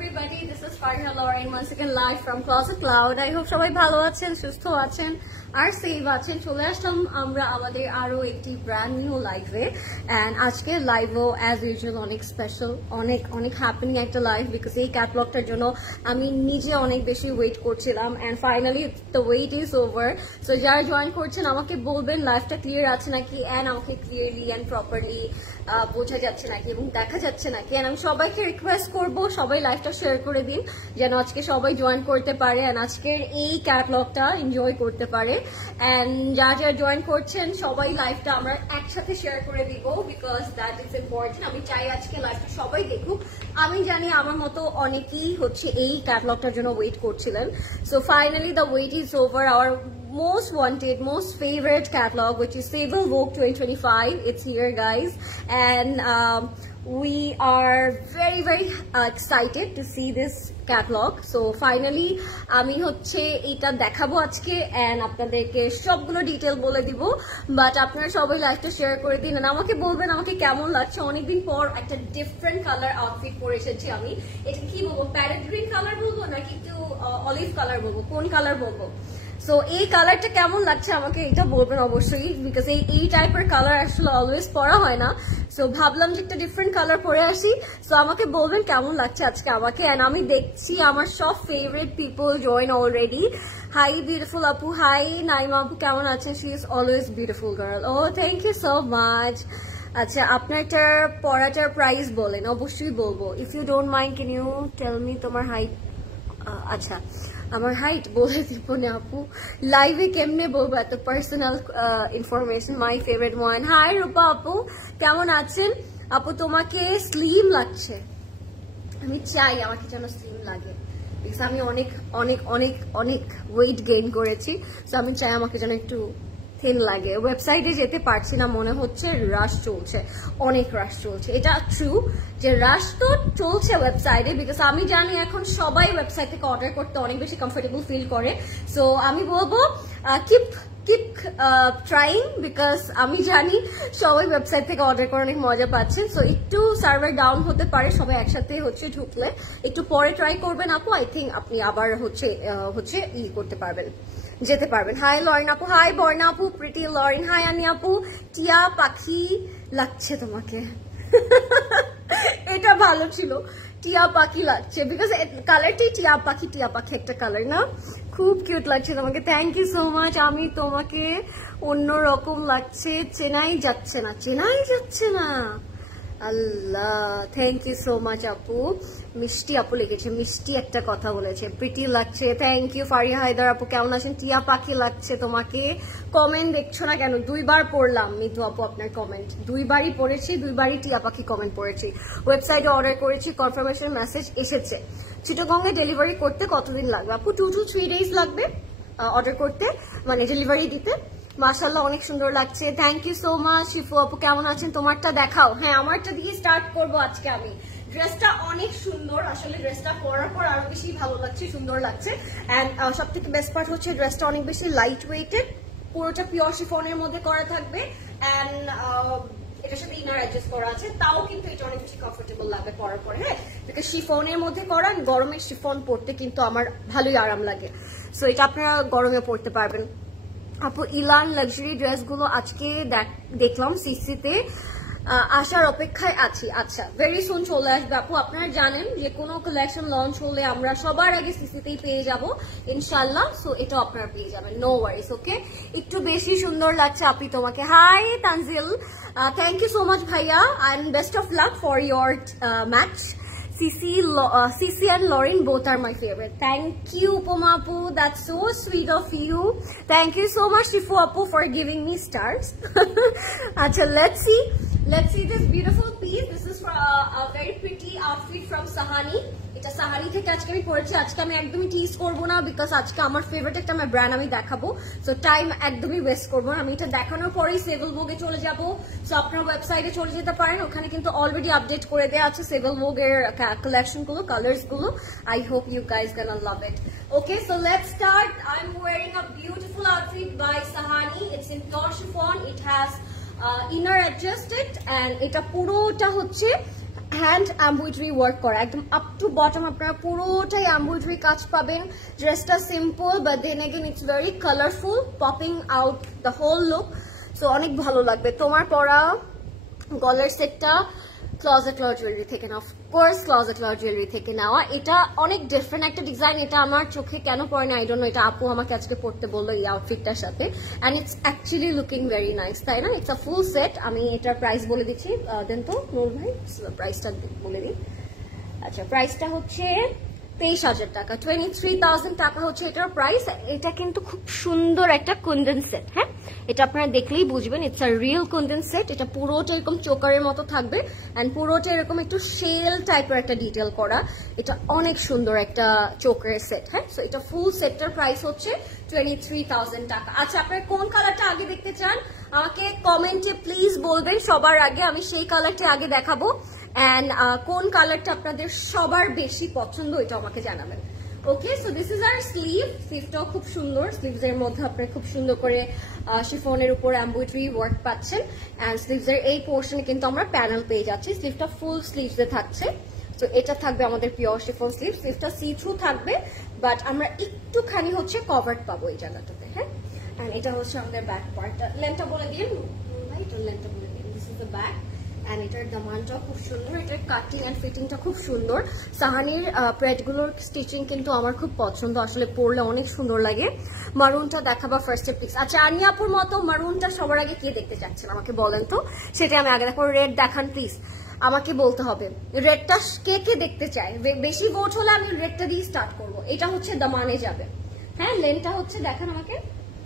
everybody, this is Fariha Lauren once again live from Closet Cloud. I hope সবাই ভালো আছেন, সুস্থ আছেন আর সেভ আছেন। চলে আসলাম আমরা আমাদের আরো একটি ব্র্যান্ড নিউ লাইভে এন্ড আজকে লাইভও অ্যাজ ইউজুয়াল অনেক স্পেশাল, অনেক অনেক হ্যাপেনিং একটা লাইভ বিকজ এই ক্যাটলগটার জন্য আমি নিজে অনেক বেশি ওয়েট করছিলাম and finally the wait is over. So যারা জয়েন করছেন আমাকে বলবেন লাইভটা ক্লিয়ার আছে নাকি এন্ড আমাকে ক্লিয়ারলি এন্ড প্রপারলি বোঝা যাচ্ছে নাকি এবং দেখা যাচ্ছে নাকি। এন্ড আমি সবাইকে রিকোয়েস্ট করবো সবাই লাইভটা শেয়ার করে দিন যেন আজকে সবাই জয়েন করতে পারে এন্ড আজকের এই ক্যাটলগটা এনজয় করতে পারে। এন্ড যারা যারা জয়েন করছেন সবাই লাইভটা আমরা একসাথে শেয়ার করে দিব বিকজ দ্যাট ইজ ইম্পর্টেন্ট। আমি চাই আজকে লাইভটা সবাই দেখুক। আমি জানি আমার মতো অনেকেই হচ্ছে এই ক্যাটলগটার জন্য ওয়েট করছিলেন। So finally the wait is over. Our most wanted, most favorite catalog, which is Sable Vogue 2025. It's here, guys, and we are very very excited to see this catalog. So finally আমি হচ্ছে এটা দেখাবো আজকে and আপনাদেরকে সবগুলো detail বলে দিব, but আপনারা সবাই লাইভটা শেয়ার করে দিন and আমাকে বলবেন আমাকে কেমন লাগছে। অনেকদিন পর একটা ডিফারেন্ট কালার আউটফিট পরে এসেছি আমি। এটা কি বলবো, প্যারেট গ্রিন কালার বলবো নাকি একটু অলিভ কালার বলবো, কোন কালার বলবো? সো এই কালারটা কেমন লাগছে আমাকে এটা বলবেন অবশ্যই বিকজ এই টাইপের কালার আসলে অলওয়েজ পরা হয় না। সো ভাবলাম যে একটা ডিফারেন্ট কালার পরে আসি। সো আমাকে বলবেন কেমন লাগছে আজকে আমাকে। এন্ড আমি দেখছি আমার সব favourite people join already. Hi beautiful আপু, হাই নাইমা আপু, কেমন আছেন? She is always beautiful girl. ও থ্যাংক ইউ সো মাচ। আচ্ছা আপনারটার পড়াটার প্রাইস বলেন, অবশ্যই বলবো। If you don't mind can you tell me তোমার হাইট? আচ্ছা আমার হাইট বলে দিব না আপু, লাইভে কেমনে বলবো এত personal information. My favourite one. Hi Rupa আপু, কেমন আছেন? আপু তোমাকে স্লিম লাগছে। আমি চাই আমাকে যেন স্লিম লাগে বিকজ আমি অনেক অনেক অনেক অনেক ওয়েট গেইন করেছি। সো আমি চাই আমাকে যেন একটু থিন লাগে। ওয়েবসাইটে যেতে পারছি না, মনে হচ্ছে রাশ চলছে, অনেক রাশ চলছে। এটা ট্রু যে রাশ তো চলছে ওয়েবসাইটে বিকজ আমি জানি এখন সবাই ওয়েবসাইট থেকে অর্ডার করতে অনেক বেশি কমফোর্টেবল ফিল করে। সো আমি বলবো কিপ ট্রাইং বিকজ আমি জানি সবাই ওয়েবসাইট থেকে অর্ডার করে অনেক মজা পাচ্ছেন। সো একটু সার্ভার ডাউন হতে পারে, সবাই একসাথে হচ্ছে ঢুকলে একটু পরে ট্রাই করবেন আপু। আই থিঙ্ক আপনি আবার হচ্ছে করতে পারবেন, যেতে পারবেন। হাই লরেন আপু, হাই বর্ণা আপু, প্রিটি লরেন, হাই আনি আপু। টিয়া পাখি লাগছে তোমাকে এটা ভালো ছিল, টিয়া পাখি লাগছে বিকজ কালারটাই টিয়া পাখি একটা কালার না, খুব কিউট লাগছে তোমাকে। Thank you so much. আমি তোমাকে অন্যরকম লাগছে, চেনাই যাচ্ছে না। আল্লাহ, থ্যাংক ইউ সো মাচ আপু। মিষ্টি আপু লিখেছে, মিষ্টি একটা কথা বলেছে, প্রিটি লাগছে। Thank you. ফারিয়া হায়দার আপু কেমন আছেন? টিয়া পাখি লাগছে তোমাকে। কমেন্ট দেখছো না কেন? দুইবার পড়লাম মিঠু আপু আপনার কমেন্ট, দুইবারই পড়েছি, দুইবারই টিয়া পাখি কমেন্ট পড়েছি। ওয়েবসাইটে অর্ডার করেছি, কনফার্মেশন মেসেজ এসেছে। চিটাগংয়ে ডেলিভারি করতে কতদিন লাগবে আপু? 2 to 3 days লাগবে অর্ডার করতে, মানে ডেলিভারি দিতে। মাশাআল্লাহ অনেক সুন্দর লাগছে। Thank you so much. Shifu আপু কেমন আছেন? তোমারটা দেখাও। হ্যাঁ আমারটা দিয়ে স্টার্ট করবো আজকে আমি। ড্রেসটা অনেক সুন্দর, আসলে ড্রেসটা পরার পর আরো বেশি ভালো লাগছে, সুন্দর লাগছে। এন্ড সব থেকে বেস্ট পার্ট হচ্ছে ড্রেসটা অনেক বেশি লাইট ওয়েটেড, পুরোটা পিওর শিফনের মধ্যে করা থাকবে এন্ড এটার সাথে ইনার অ্যাডজাস্ট করা আছে, তাও কিন্তু এটা অনেক বেশি কমফোর্টেবল লাগবে পরার পরে। হ্যাঁ বিকজ শিফনের মধ্যে করা, গরমে শিফন পরতে কিন্তু আমার ভালোই আরাম লাগে। সো এটা আপনারা গরমে পরতে পারবেন আপু। ইলান লাক্সারি ড্রেসগুলো আজকে দেখলাম সিসিতে, আসার অপেক্ষায় আছি। আচ্ছা ভেরি সুন চলে আসবে আপু। আপনারা জানেন যে কোনো কালেকশন লঞ্চ হলে আমরা সবার আগে সিসিতেই পেয়ে যাব ইনশাল্লাহ। সো এটা আপনারা পেয়ে যাবেন, নো ওয়ারিস। ওকে, একটু বেশি সুন্দর লাগছে আপনি তোমাকে। Hi Tanzil, thank you so much ভাইয়া and best of luck for your match. Cici and Lauren both are my favorite. Thank you Upama Apu, that's so sweet of you. Thank you so much Shifu Apu for giving me stars. Acha, let's see this beautiful piece. This is for a very pretty outfit from Sahani. এটা সাহানি থেকে আজকে আমি পরেছি। আজকে আমি একদমই টিজ করবো না বিকজ আজকে আমার ফেভারিট একটা আমার ব্র্যান্ড আমি দেখাবো। সো টাইম একদমই ওয়েস্ট করবো না। আমি এটা দেখানোর পরেই সেভেল ভোগে চলে যাবো। সো আপনার ওয়েবসাইটে চলে যেতে পারেন, ওখানে কিন্তু অলরেডি আপডেট করে দেওয়া আছে সেভেল ভোগের কালেকশন গুলো, কালার্স গুলো। I hope you guys gonna love it. Okay, so let's start. I am wearing a beautiful outfit by Sahani. It's in pure chiffon, it has inner adjusted and এটা পুরোটা হচ্ছে hand embroidery work করা, একদম up to bottom আপনারা পুরোটাই embroidery কাজ পাবেন। ড্রেসটা simple but then again it's very colourful, popping out the whole look. So অনেক ভালো লাগবে। তোমার পরা গলার সেটটা ক্লজেট লর জুয়েলারি থেকে না, অফকোর্স ক্লজেট লর জুয়েলারি থেকে নেওয়া। এটা অনেক ডিফারেন্ট একটা ডিজাইন, এটা আমার চোখে কেন পড়ে না আই ডোন্ট নো, এটা আপু আমাকে আজকে পড়তে বললো এই আউটফিটটার সাথে, and it's actually looking very nice, তাই না? It's a full set. আমি এটার প্রাইস বলে দিচ্ছি, দেন তো নূর ভাই প্রাইসটা বলে দিই। আচ্ছা, প্রাইসটা হচ্ছে 23,000 টাকা, 23,000 টাকা হচ্ছে এটার প্রাইস। এটা কিন্তু খুব সুন্দর একটা কুন্দন সেট, হ্যাঁ এটা আপনারা দেখলেই বুঝবেন it's a real Kundan set. এটা পুরোটা এরকম চোকারের মতো থাকবে অ্যান্ড পুরোটা এরকম একটু শেল টাইপের একটা ডিটেল করা, এটা অনেক সুন্দর একটা চোকারের সেট, হ্যাঁ। সো এটা ফুল সেটটার প্রাইস হচ্ছে 23,000 টাকা। আচ্ছা, আপনারা কোন কালারটা আগে দেখতে চান আমাকে কমেন্টে প্লিজ বলবেন। সবার আগে আমি সেই কালারটা আগে দেখাবো, অ্যান্ড কোন কালারটা আপনাদের সবার বেশি পছন্দ এটা আমাকে জানাবেন। Okay, so this is our sleeve. স্লিভটাও খুব সুন্দর, স্লিভস এর মধ্যে আপনারা খুব সুন্দর করে শিফনের উপর এমব্রয়ডারি ওয়ার্ক পাচ্ছেন, অ্যান্ড স্লিভস এর এই পোর্শনে কিন্তু আমরা প্যানেল পেয়ে যাচ্ছি। স্লিভটা ফুল স্লিভসে থাকছে। তো এটা থাকবে আমাদের পিওর শিফন স্লিভ। স্লিভটা সি থ্রু থাকবে বাট আমরা একটুখানি হচ্ছে কভার্ড পাবো এই জায়গাটাতে, হ্যাঁ। অ্যান্ড এটা হচ্ছে আমাদের ব্যাক পার্টটা। লেন্থটা বলে দিন ভাই, এটার লেন্থটা বলে দিন। This is the back, and এটার দামানটা খুব সুন্দর, এটার কাটিং অ্যান্ড ফিটিংটা খুব সুন্দর। সাহানির প্রেডগুলোর স্টিচিং কিন্তু আমার খুব পছন্দ, আসলে পরলে অনেক সুন্দর লাগে। মারুনটা দেখাবা ফার্স্টে প্লিজ। আচ্ছা, আনিয়াপুর মতো মারুনটা সবার আগে কে দেখতে চাচ্ছেন আমাকে বলেন তো, সেটা আমি আগে দেখো। রেড দেখান প্লিজ, আমাকে বলতে হবে রেডটা কে কে দেখতে চায়। বেশি ভোট হলে আমি রেডটা দিয়ে স্টার্ট করবো। এটা হচ্ছে দামানে যাবে, হ্যাঁ। লেনটা হচ্ছে দেখান আমাকে,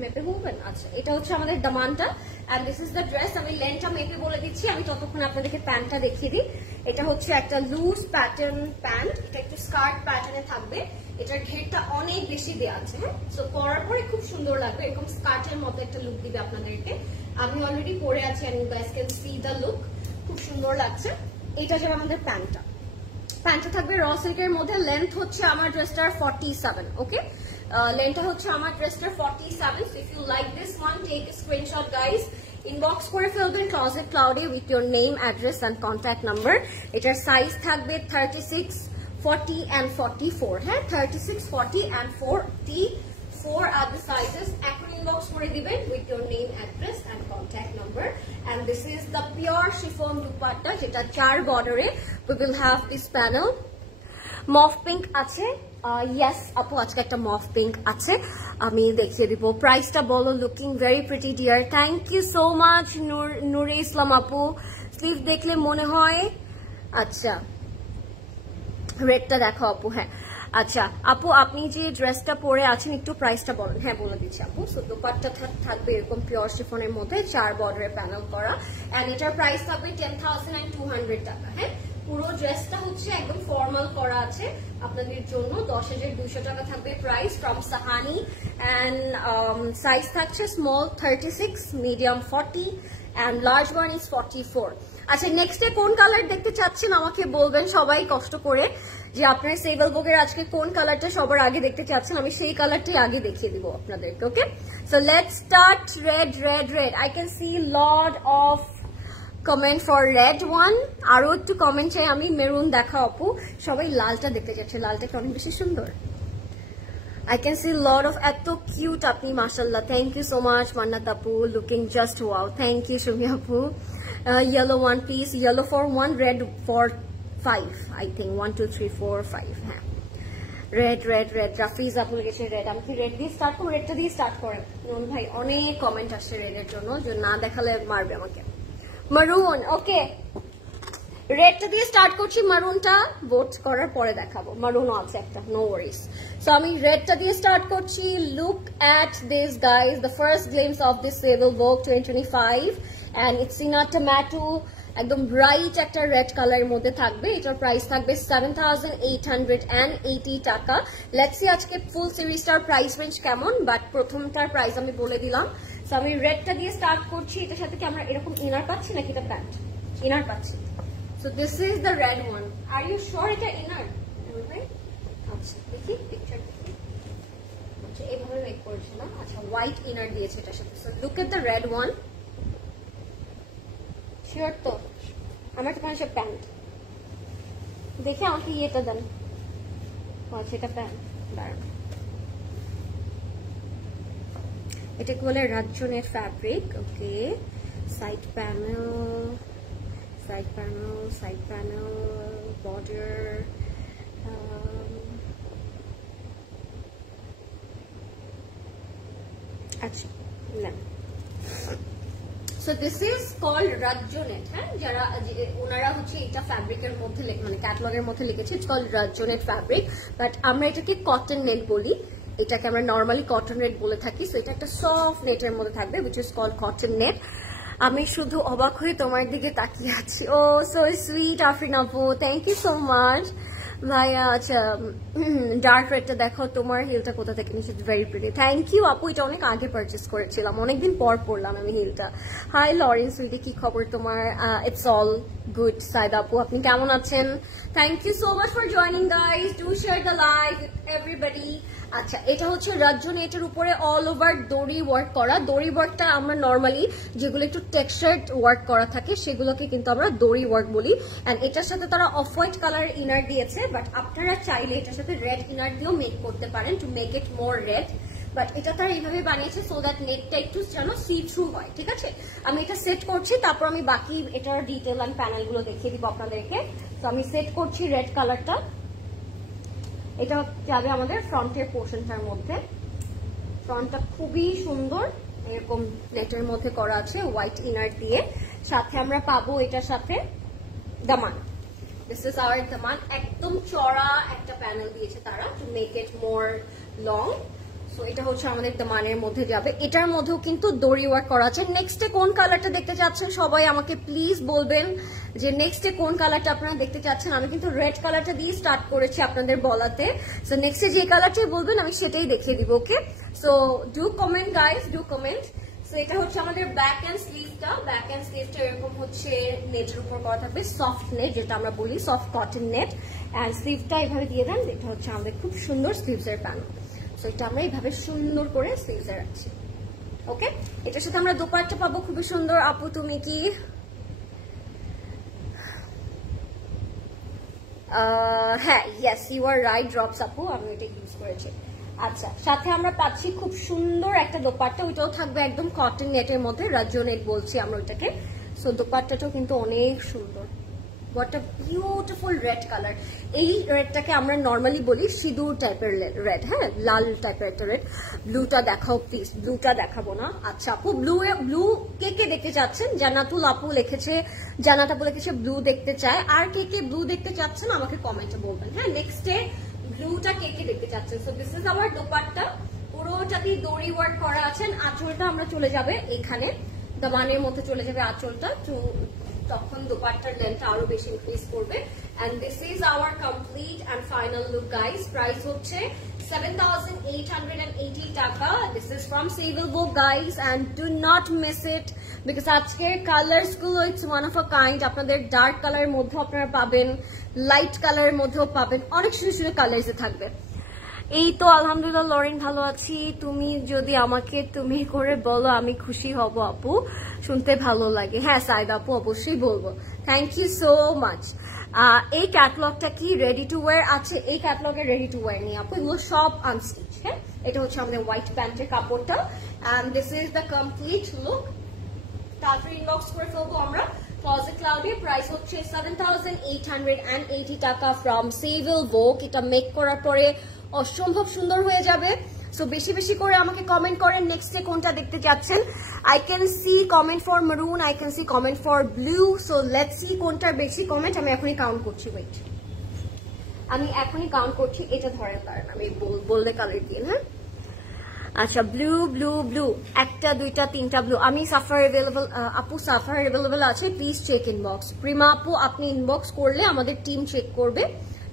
মেপে বলবেন। আচ্ছা, এটা হচ্ছে আমাদের দামানটা, and this is the dress. আমি লেনটা মেপে বলে দিচ্ছি, আমি ততক্ষণ আপনাদেরকে প্যান্টটা দেখিয়ে দিই। এটা হচ্ছে একটা লুজ প্যাটার্ন প্যান্ট, এটা একটু স্কার্ট প্যাটার্নে থাকবে। এটার ঘেরটা অনেক বেশি দেওয়া আছে, হ্যাঁ। সো পরার পরে খুব সুন্দর লাগবে, এরকম স্কার্টের মতো একটা লুক দিবে আপনাদেরকে। আমি অলরেডি পরে আছি, and you guys can see the look, খুব সুন্দর লাগছে। এটা যাবে আমাদের প্যান্টটা। প্যান্টটা থাকবে র সিল্কের মধ্যে। লেন্থ হচ্ছে আমার ড্রেসটার 47, ওকে। লেন্থটা হচ্ছে আমার ড্রেসটার 47। So if you like this one, take a screenshot guys, inbox করে ফেলবেন ক্লজেট ক্লাউডে with your name, address and contact number. এটার সাইজ থাকবে 36, 40 and 44, হ্যাঁ। 36, 40 and 44 are the sizes. এখন inbox করে দিবেন with your name, address and contact number. And this is the pure chiffon dupatta, যেটা 4 বর্ডারে। We will have this panel. Mauve pink আছে, ইয়েস আপু আজকে একটা মফ পিঙ্ক আছে, আমি দেখিয়ে দিব। প্রাইসটা বলো। Looking very pretty dear, thank you so much Nure Islam আপু। স্লিভ দেখলে মনে হয়, আচ্ছা রেডটা দেখো আপু, হ্যাঁ। আচ্ছা আপু, আপনি যে ড্রেসটা পরে আছেন একটু প্রাইসটা বলেন। হ্যাঁ বলে দিচ্ছি আপু। সো দোপাট্টা থাকবে এরকম পিওর শিফনের মধ্যে 4 বর্ডারে প্যানেল করা, এন্ড এটার প্রাইস থাকবে 10,200 টাকা, হ্যাঁ। পুরো ড্রেসটা হচ্ছে একদম ফর্মাল করা আছে আপনাদের জন্য। 10,200 টাকা থাকবে প্রাইস ফ্রম সাহানি, এন্ড সাইজ থাকছে small 36, medium 40 and large one is 44। আচ্ছা, নেক্সটে কোন কালার দেখতে চাচ্ছেন আমাকে বলবেন সবাই কষ্ট করে, যে আপনার সেভেল বুকের আজকে কোন কালারটা সবার আগে দেখতে চাচ্ছেন, আমি সেই কালারটাই আগে দেখিয়ে দিব আপনাদেরকে, okay. So let's start. Red red red, I can see lot of comment for red one. আরো একটু কমেন্ট চাই আমি। মেরুন দেখা আপু, সবাই লালটা দেখতে চাচ্ছে, লালটা কি অনেক বেশি সুন্দর। I can see a lot of এত কিউট আপনি, মাশাআল্লাহ। Thank you so much Mannat আপু, looking just wow. Thank you Sumi আপু। Yellow one please, yellow for 1, red for 5, I think 1 2 3 4 5, হ্যাঁ। রেড রেড রেড, রাফিজ আপু লিখেছে রেড। আমি কি রেড দিয়ে স্টার্ট করবো? রেডটা দিয়ে স্টার্ট করেন নুন ভাই, অনেক কমেন্ট আসছে রেডের জন্য, যে না দেখালে মারবে আমাকে। মারুন, ওকে, রেডটা দিয়ে স্টার্ট করছি। মারুনটা ভোট করার পরে দেখাবো, মারুনও আছে একটা, নো ওয়ারিজ। সো আমি রেডটা দিয়ে স্টার্ট করছি। Look at this guys, the first glimpse of this Seville vogue 2025, and it's in a tomato, একদম ব্রাইট একটা রেড কালারের মধ্যে থাকবে। এটার প্রাইস থাকবে 7,880 টাকা। লেটস সি আজকে ফুল সিরিজটার প্রাইস রেঞ্জ কেমন, বাট প্রথমটার প্রাইস আমি বলে দিলাম। সো আমি রেডটা দিয়ে স্টার্ট করছি। এটার সাথে কি আমরা এরকম ইনার পাচ্ছি নাকি এটা প্যান্ট? ইনার পাচ্ছি। So this is the red one. Are you sure এটা inner? আচ্ছা দেখি পিকচার দেখি। আচ্ছা এইভাবে মেক করেছে না। আচ্ছা হোয়াইট ইনার দিয়েছে এটার সাথে। So look at the red one. Sure তো আমার তো পাশে প্যান্ট। দেখে আমাকে ইয়েটা দেন, সেটা প্যান্ট দাঁড়ান, এটা কি বলে রাজ্যনের fabric. Okay, side panel, side panel, side panel, border, আচ্ছা না, সো দিস ইজ কল্ড রাজ্যনেট। হ্যাঁ, যারা ওনারা হচ্ছে এটা ফ্যাব্রিকের মধ্যে মানে ক্যাটালগের মধ্যে লিখেছে ইটস কল্ড রাজ্যনেট ফ্যাব্রিক, বাট আমরা এটাকে কটন নেট বলি, এটাকে আমরা নর্মালি কটন নেট বলে থাকি। সো এটা একটা সফট নেটের মধ্যে থাকবে which is called cotton net. আমি শুধু অবাক হয়ে তোমার দিকে তাকিয়ে আছি। ও সো সুইট আফরিন আপু, থ্যাংক ইউ সো মাচ ভাইয়া। আচ্ছা, ডার্ক রেডটা দেখো, তোমার হিলটা কোথা থেকে নিয়েছো, ভেরি প্রিটি, থ্যাংক ইউ আপু। এটা অনেক আগে পারচেস করেছিলাম, অনেকদিন পর পড়লাম আমি হিলটা। হাই লরেন সুইটি, কি খবর তোমার? It's all good. সাইদ আপু, আপনি কেমন আছেন? Thank you so much for joining guys, do share the live with everybody. আচ্ছা, এটা হচ্ছে রাজ্যনেটের উপরে অল ওভার দড়ি ওয়ার্ক করা। দড়ি ওয়ার্কটা আমরা নর্মালি যেগুলো একটু টেক্সচার্ড ওয়ার্ক করা থাকে সেগুলোকে কিন্তু আমরা দড়ি ওয়ার্ক বলি। এন্ড এটার সাথে তারা অফ হোয়াইট কালার ইনার দিয়েছে, বাট আপনারা চাইলে এটার সাথে রেড ইনার দিয়েও মেক করতে পারেন to make it more red, but এটা তারা এইভাবে বানিয়েছে সো দ্যাট নেটটা একটু যেন সি থ্রু হয়। ঠিক আছে, আমি এটা সেট করছি, তারপর আমি বাকি এটার ডিটেল অ্যান্ড প্যানেল গুলো দেখিয়ে দিব আপনাদেরকে। তো আমি সেট করছি রেড কালারটা, এটা যাবে আমাদের ফ্রন্টের পোর্শনটার মধ্যে। ফ্রন্টটা খুবই সুন্দর, এরকম নেটের মধ্যে করা আছে হোয়াইট ইনার দিয়ে। সাথে আমরা পাবো এটার সাথে দামান, দিস ইজ আওয়ার দামান। একদম চড়া একটা প্যানেল দিয়েছে তারা to make it more long. So এটা হচ্ছে আমাদের দামানের মধ্যে যাবে। এটার মধ্যেও কিন্তু দড়ি ওয়ার্ক করা আছে। নেক্সটে কোন কালারটা দেখতে চাচ্ছেন সবাই আমাকে প্লিজ বলবেন যে নেক্সটে কোন কালারটা আপনারা দেখতে চাচ্ছেন। আমি কিন্তু রেড কালারটা দিয়ে স্টার্ট করেছি আপনাদের বলাতে। সো নেক্সটে যে কালারটাই বলবেন আমি সেটাই দেখিয়ে দিব। Okay, so do comment guys, do comment. So এটা হচ্ছে আমাদের ব্যাক এন্ড স্লিভটা। ব্যাক এন্ড স্লিভটা এরকম হচ্ছে নেটের উপর করা থাকবে, সফট নেট যেটা আমরা বলি, সফট কটন নেট। এন্ড স্লিভটা এভাবে দিয়ে দেন, এটা হচ্ছে আমাদের খুব সুন্দর স্লিভস এর প্যানেল। সো এটা আমরা এইভাবে সুন্দর করে স্লিভস এ রাখছি। ওকে, এটার সাথে আমরা দোপাট্টা পাবো খুবই সুন্দর। আপু তুমি কি হ্যাঁ, yes you are right drops আপু, আমি এটা ইউজ করেছি। আচ্ছা, সাথে আমরা পাচ্ছি খুব সুন্দর একটা দোপাট্টা, ওইটাও থাকবে একদম কটন নেটের মধ্যে, রাজ্য নেট বলছি আমরা ওইটাকে। সো দোপাট্টাটাও কিন্তু অনেক সুন্দর, what a beautiful red colour. এই রেডটাকে আমরা নর্মালি বলি সিঁদুর টাইপের রেড, হ্যাঁ, লাল টাইপের একটা রেড। ব্লুটা দেখাও প্লিজ, ব্লুটা দেখাবো না। আচ্ছা আপু, ব্লু কে কে দেখতে চাচ্ছেন? জান্নাতুল আপু লিখেছে, জান্নাত আপু লিখেছে ব্লু দেখতে চায়। আর কে কে ব্লু দেখতে চাচ্ছেন আমাকে কমেন্টে বলবেন। হ্যাঁ, নেক্সটে ব্লুটা কে কে দেখতে চাচ্ছেন। So this is our dupatta, পুরোটাতে দড়ি ওয়ার্ক করা আছেন। আঁচলটা আমরা চলে যাবে এখানে, দামানের মধ্যে চলে যাবে আঁচলটা, তো তখন দোপাট্টার লেন্থটা আরো বেশি ইনক্রিজ করবে। And this is our complete and final look guys. Price হচ্ছে 7,880 টাকা। This is from Seville book guys, and do not miss it because আজকের কালার্স গুলো it's one of a kind. আপনাদের ডার্ক কালারের মধ্যেও আপনারা পাবেন, লাইট কালারের মধ্যেও পাবেন, অনেক সুন্দর সুন্দর কালার্সে থাকবে। এই তো আলহামদুলিল্লাহ লরেন, ভালো আছি। তুমি যদি আমাকে তুমি করে বলো আমি খুশি হব আপু, শুনতে ভালো লাগে। হ্যাঁ সাইদ আপু, অবশ্যই বলবো। Thank you so much. এই ক্যাটালগটা কি রেডি টু ওয়্যার আছে? এই ক্যাটালগের রেডি টু ওয়্যার নেই আপু, এগুলো সব আনস্টিচ। হ্যাঁ, এটা হচ্ছে আমাদের হোয়াইট প্যান্টের কাপড়টা। And this is the complete look. তারপরে ইনবক্স করে ফেলবো আমরা ক্লজেট ক্লাউডের। প্রাইস হচ্ছে 7,880 টাকা ফ্রম সেভিল বুক। এটা মেক করার পরে অসম্ভব সুন্দর হয়ে যাবে। সো বেশি বেশি করে আমাকে কমেন্ট করেন নেক্সটে কোনটা দেখতে যাচ্ছেন। I can C comment for maroon, I can C comment for blue. So let's see কোনটার বেশি কমেন্ট। আমি এখনই কাউন্ট করছি, ওয়েট, আমি এখনই কাউন্ট করছি। এটা ধরেন, দাঁড়ান আমি বললে কালার দিয়ে। হ্যাঁ, আচ্ছা, ব্লু ব্লু ব্লু, একটা দুইটা তিনটা ব্লু। আমি সাফার অ্যাভেলেবল আপু, সাফার অ্যাভেলেবল আছে, প্লিজ চেক ইনবক্স। প্রিমা আপু, আপনি ইনবক্স করলে আমাদের টিম চেক করবে,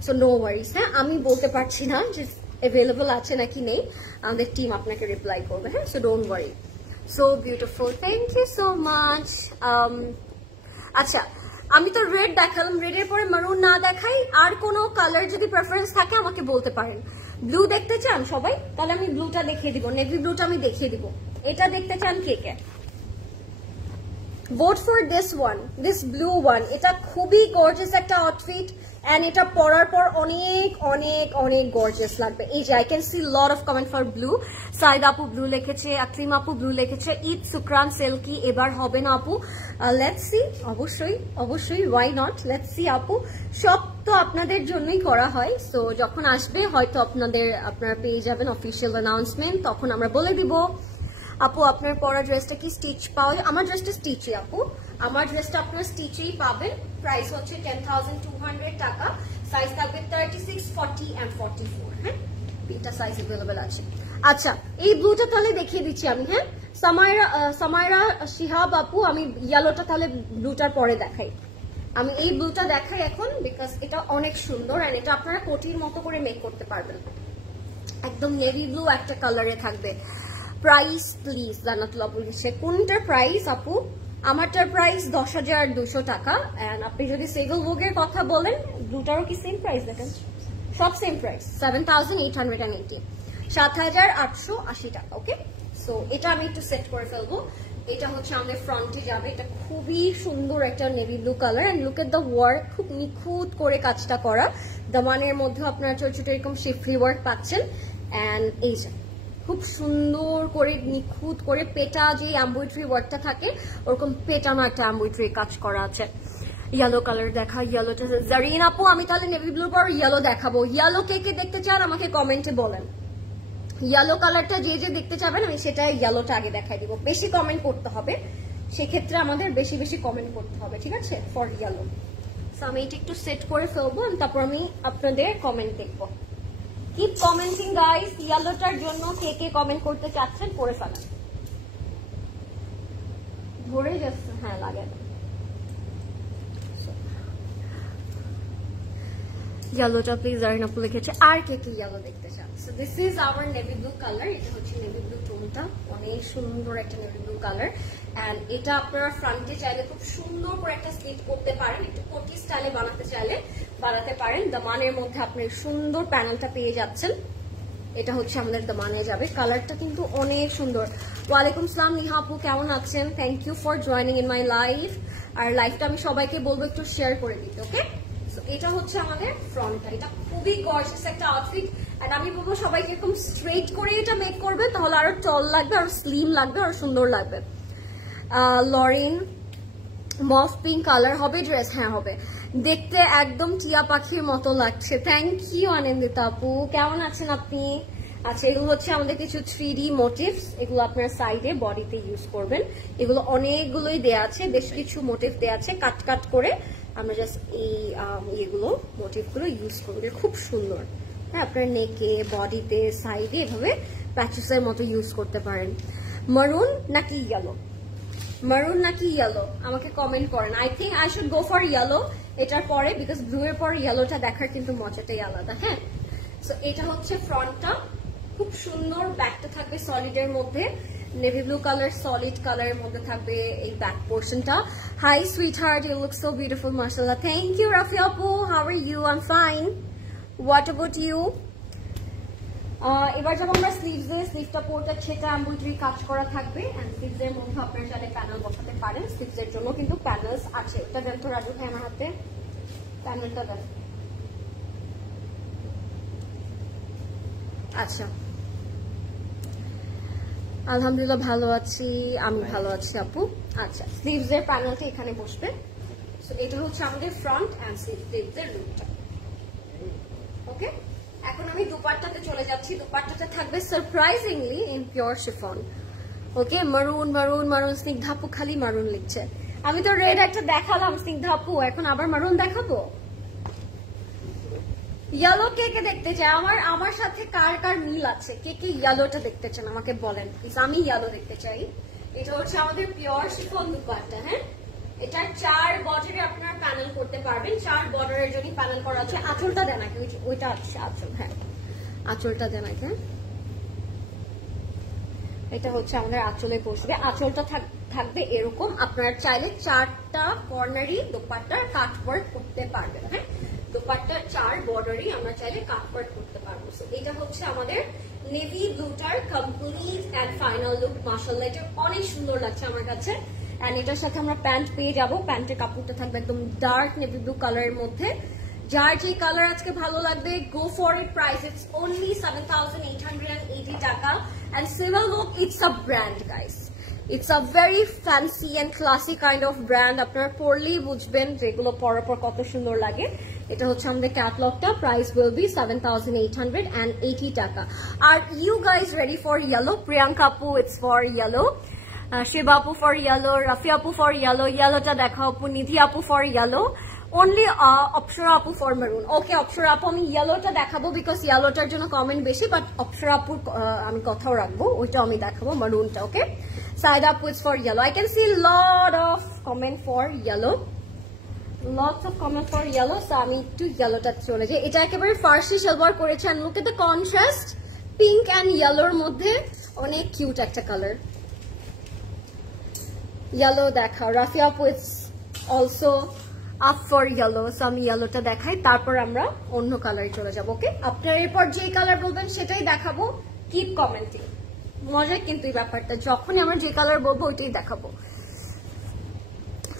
সো নো ওয়ারিজ। হ্যাঁ, আমি বলতে পারছি না যে অ্যাভেলেবল আছে নাকি নেই, আমাদের টিম আপনাকে রিপ্লাই করবে। হ্যাঁ, so don't worry. So beautiful, thank you so much. আচ্ছা, আমি তো রেড দেখালাম, রেডের পরে মারুন না দেখাই, আর কোনো কালার যদি প্রেফারেন্স থাকে আমাকে বলতে পারেন। ব্লু দেখতে চান সবাই? তাহলে আমি ব্লুটা দেখিয়ে দিব, নেভি ব্লুটা আমি দেখিয়ে দিব। এটা দেখতে চান কে কে? Vote for this one, this blue one. এটা খুবই গর্জিয়াস একটা আউটফিট, এন্ড এটা পরার পর অনেক অনেক অনেক গর্জিয়াস লাগবে। এই যে I can see lot of comment for blue, Sayed আপু ব্লু লিখেছে, আকলিম আপু ব্লু লিখেছে, ঈদ সুকরান সেলকি এবার হবে না আপু? লেটস সি, অবশ্যই অবশ্যই, ওয়াই নট, লেটস সি আপু। সব তো আপনাদের জন্যই করা হয়, সো যখন আসবে হয়তো আপনারা পেয়ে যাবেন অফিসিয়াল অ্যানাউন্সমেন্ট, তখন আমরা বলে দিব। আপু আপনার পরা ড্রেসটা কি স্টিচ পাওয়া? আমার ড্রেসটা স্টিচই আপু, আমার ড্রেসটা আপনারা স্টিচেই পাবেন। প্রাইস হচ্ছে 10,200 টাকা, সাইজ থাকবে 36, 40 and 44। হ্যাঁ, তিনটা সাইজ अवेलेबल আছে। আচ্ছা, এই ব্লুটা তাহলে দেখিয়ে দিচ্ছি আমি। হ্যাঁ, সামাইরা শিহাব আপু, আমি ইয়েলোটা তাহলে ব্লুটার পরে দেখাই। আমি এই ব্লুটা দেখাই এখন, বিকজ এটা অনেক সুন্দর এন্ড এটা আপনারা কোটির মতো করে মেক করতে পারবেন। একদম নেভি ব্লু একটা কালারে থাকবে। প্রাইস প্লিজ জান্নাতুল আপু লিখছে, কোনটার প্রাইস আপু? আমারটার প্রাইস 10,200 টাকা। এন্ড আপনি যদি সেগল ভোগের কথা বলেন, ব্লুটারও কি সেম প্রাইস? দেখেন সব সেম প্রাইস, 7,880, 7,880 টাকা। ওকে, সো এটা আমি একটু সেট করে ফেলবো। এটা হচ্ছে আমাদের ফ্রন্টে যাবে, এটা খুবই সুন্দর একটা navy blue colour and look at the work, খুব নিখুঁত করে কাজটা করা। দামানের মধ্যে আপনারা ছোট ছোট এরকম শিফলি ওয়ার্ক পাচ্ছেন এন্ড এই যে খুব সুন্দর করে নিখুঁত করে পেটা যে এমব্রয়ডারি ওয়ার্কটা থাকে ওরকম পেটানো একটা এমব্রয়ডারি কাজ করা আছে। ইয়েলো কালার দেখা, ইয়েলোটা জারিন আপু, আমি তাহলে নেভি ব্লুর পর ইয়েলো দেখাবো। ইয়েলো কে কে দেখতে চান আমাকে কমেন্টে বলেন। ইয়েলো কালারটা যে যে দেখতে চাবেন আমি সেটা ইয়েলোটা আগে দেখাই দিব। বেশি কমেন্ট করতে হবে, সেক্ষেত্রে আমাদের বেশি বেশি কমেন্ট করতে হবে, ঠিক আছে, ফর ইয়েলো। সো আমি এটা একটু সেট করে ফেলবো, তারপর আমি আপনাদের কমেন্ট দেখবো। কিপ কমেন্টিং গাইস, ইয়েলোটার জন্য কে কে কমেন্ট করতে চাচ্ছেন করে ফেলেন। ধরে যাচ্ছে, হ্যাঁ লাগে না। ইয়েলোটা প্লিজ জারিন আপু লিখেছে। আর কে কে ইয়েলো দেখতে চান? So this is hour navy blue colour. এটা হচ্ছে নেভি ব্লু টোনটা, অনেক সুন্দর একটা নেভি ব্লু কালার এন্ড এটা আপনারা ফ্রন্টে চাইলে খুব সুন্দর করে একটা স্লিট করতে পারেন, একটু কোটি স্টাইলে বানাতে চাইলে বানাতে পারেন। দামানের মধ্যে আপনি সুন্দর প্যানেলটা পেয়ে যাচ্ছেন। এটা হচ্ছে আমাদের দামানে যাবে। কালারটা কিন্তু অনেক সুন্দর। ওয়ালাইকুম আসসালাম নিহা আপু, কেমন আছেন? Thank you for joining in my live. আর লাইভটা আমি সবাইকে বলবো একটু শেয়ার করে দিতে, ওকে? এটা হচ্ছে আমাদের ফ্রন্টটা, এটা খুবই গর্জিয়াস একটা আউটফিট এন্ড আমি বলবো সবাইকে এরকম স্ট্রেট করে এটা মেক করবে, তাহলে আরো টল লাগবে, আরো স্লিম লাগবে, আরো সুন্দর লাগবে। লরিন মফ পিঙ্ক কালার হবে ড্রেস? হ্যাঁ হবে, দেখতে একদম টিয়া পাখির মতো লাগছে। থ্যাংক ইউ আনন্দিতা আপু, কেমন আছেন আপনি? আচ্ছা, এগুলো হচ্ছে আমাদের কিছু 3D মোটিভস, এগুলো আপনার সাইডে বডিতে ইউজ করবেন। এগুলো অনেকগুলোই দেয়া আছে, বেশ কিছু মোটিভ দেয়া আছে, কাট কাট করে আমরা জাস্ট এই ইয়েগুলো মোটিভগুলো ইউজ করবো। খুব সুন্দর, হ্যাঁ, আপনার নেকে বডিতে সাইডে এভাবে প্যাচেসের মতো ইউজ করতে পারেন। মারুন নাকি ইয়েলো? মারুন নাকি ইয়েলো আমাকে কমেন্ট করেন। I think I should go for yellow এটার পরে, বিকজ ব্লু এর পর ইয়েলোটা দেখার কিন্তু মজাটাই আলাদা। হ্যাঁ, সো এটা হচ্ছে ফ্রন্টটা, খুব সুন্দর। ব্যাকটা থাকবে সলিডের মধ্যে, নেভি ব্লু কালার সলিড কালারের মধ্যে থাকবে এই ব্যাক পোর্শনটা। Hi sweetheart, you look so beautiful মাশাআল্লাহ। থ্যাংক ইউ রাফি আপু, how are you? I am fine, what about you? এবার যখন আমরা স্লিভটা পোর্টটা ছেটা এমব্রয়ডারি কাজ করা থাকবে এন্ড স্লিভসের মধ্যে আপনারা চাইলে প্যানেল বসাতে পারেন। স্লিভসের জন্য কিন্তু প্যানেলস আছে। এটা দেন তো রাজু ভাই আমার হাতে, প্যানেলটা দেন। আচ্ছা, আলহামদুলিল্লাহ ভালো আছি, আমি ভালো আছি আপু। আচ্ছা, স্লিভসের প্যানেলটা এখানে বসবে। সো এটা হচ্ছে আমাদের ফ্রন্ট এন্ড স্লিভসের লুকটা। ওকে, এখন আমি দুপাট্টাতে চলে যাচ্ছি। দুপাট্টাটা থাকবে সারপ্রাইজিংলি ইন পিওর শিফন। ওকে, মারুন মারুন মারুন, স্নিগ্ধা আপু খালি মারুন লিখছে। আমি তো রেড একটা দেখালাম স্নিগ্ধা আপু, এখন আবার মারুন দেখাবো? ইয়েলো কে কে দেখতে চায়? আমার সাথে কার কার মিল আছে? কে কে ইয়েলোটা দেখতে চান আমাকে বলেন প্লিজ, আমি ইয়েলো দেখতে চাই। এটা হচ্ছে আমাদের পিওর শিফন দুপাট্টা। হ্যাঁ, এটা 4 বর্ডারে আপনারা প্যানেল করতে পারবেন। 4 বর্ডারের জন্য প্যানেল করা আছে। আঁচলটা দেন নাকি? ওইটা আছে আঁচল। হ্যাঁ, আঁচলটা দেন নাকি? এটা হচ্ছে আমাদের আঁচলে বসবে। আঁচলটা থাকবে এরকম। আপনারা চাইলে 4টা কর্নারই দোপাট্টার কাট ওয়ার্ক করতে পারবেন। হ্যাঁ, দোপাট্টার 4 বর্ডারই আমরা চাইলে কাট ওয়ার্ক করতে পারবো। সো এটা হচ্ছে আমাদের নেভি ব্লুটার কমপ্লিট এন্ড ফাইনাল লুক। মাশাআল্লাহ, এটা অনেক সুন্দর লাগছে আমার কাছে। এন্ড এটার সাথে আমরা প্যান্ট পেয়ে যাবো। প্যান্টের কাপড়টা থাকবে একদম ডার্ক নেভি ব্লু কালারের মধ্যে। যার যে কালার আজকে ভালো লাগবে go for it. Price it's only 7,880 টাকা and Civil Look it's a brand guys. It's a very fancy and classy kind of brand. আপনারা পরলেই বুঝবেন যেগুলো পরার পর কত সুন্দর লাগে। এটা হচ্ছে আমাদের ক্যাটালগটা। Price will be 7,880 টাকা। Are you guys ready for yellow? Priyanka Apu, it's for yellow. Shiba Apu for yellow. Rafi Apu for yellow. Yellowটা দেখাও আপু। Nidhi Apu for yellow. Only Apshara Apu for maroon. Okay, Apshara Apu আমি yellowটা দেখাবো because yellowটার জন্য comment বেশি, but Apshara Apu আমি কথাও রাখবো, ওইটা আমি দেখাবো maroonটা। ওকে, Saida Apu is for yellow. I can see lot of comment for yellow. Lots of comment for yellow. So আমি একটু yellowটা চলে যাই। এটা একেবারে ফার্সি সালোয়ার করেছে and look at the contrast. Pink and yellow এর মধ্যে অনেক কিউট একটা কালার। Yellow দেখাও। Rafi Apu is also up for yellow. So আমি yellowটা দেখাই, তারপর আমরা অন্য কালারে চলে যাব। ওকে, আপনারা এরপর যে কালার বলবেন সেটাই দেখাবো। Keep commenting. মজা কিন্তু এই ব্যাপারটা, যখনই আমরা যে কালার বলবো ওইটাই দেখাবো,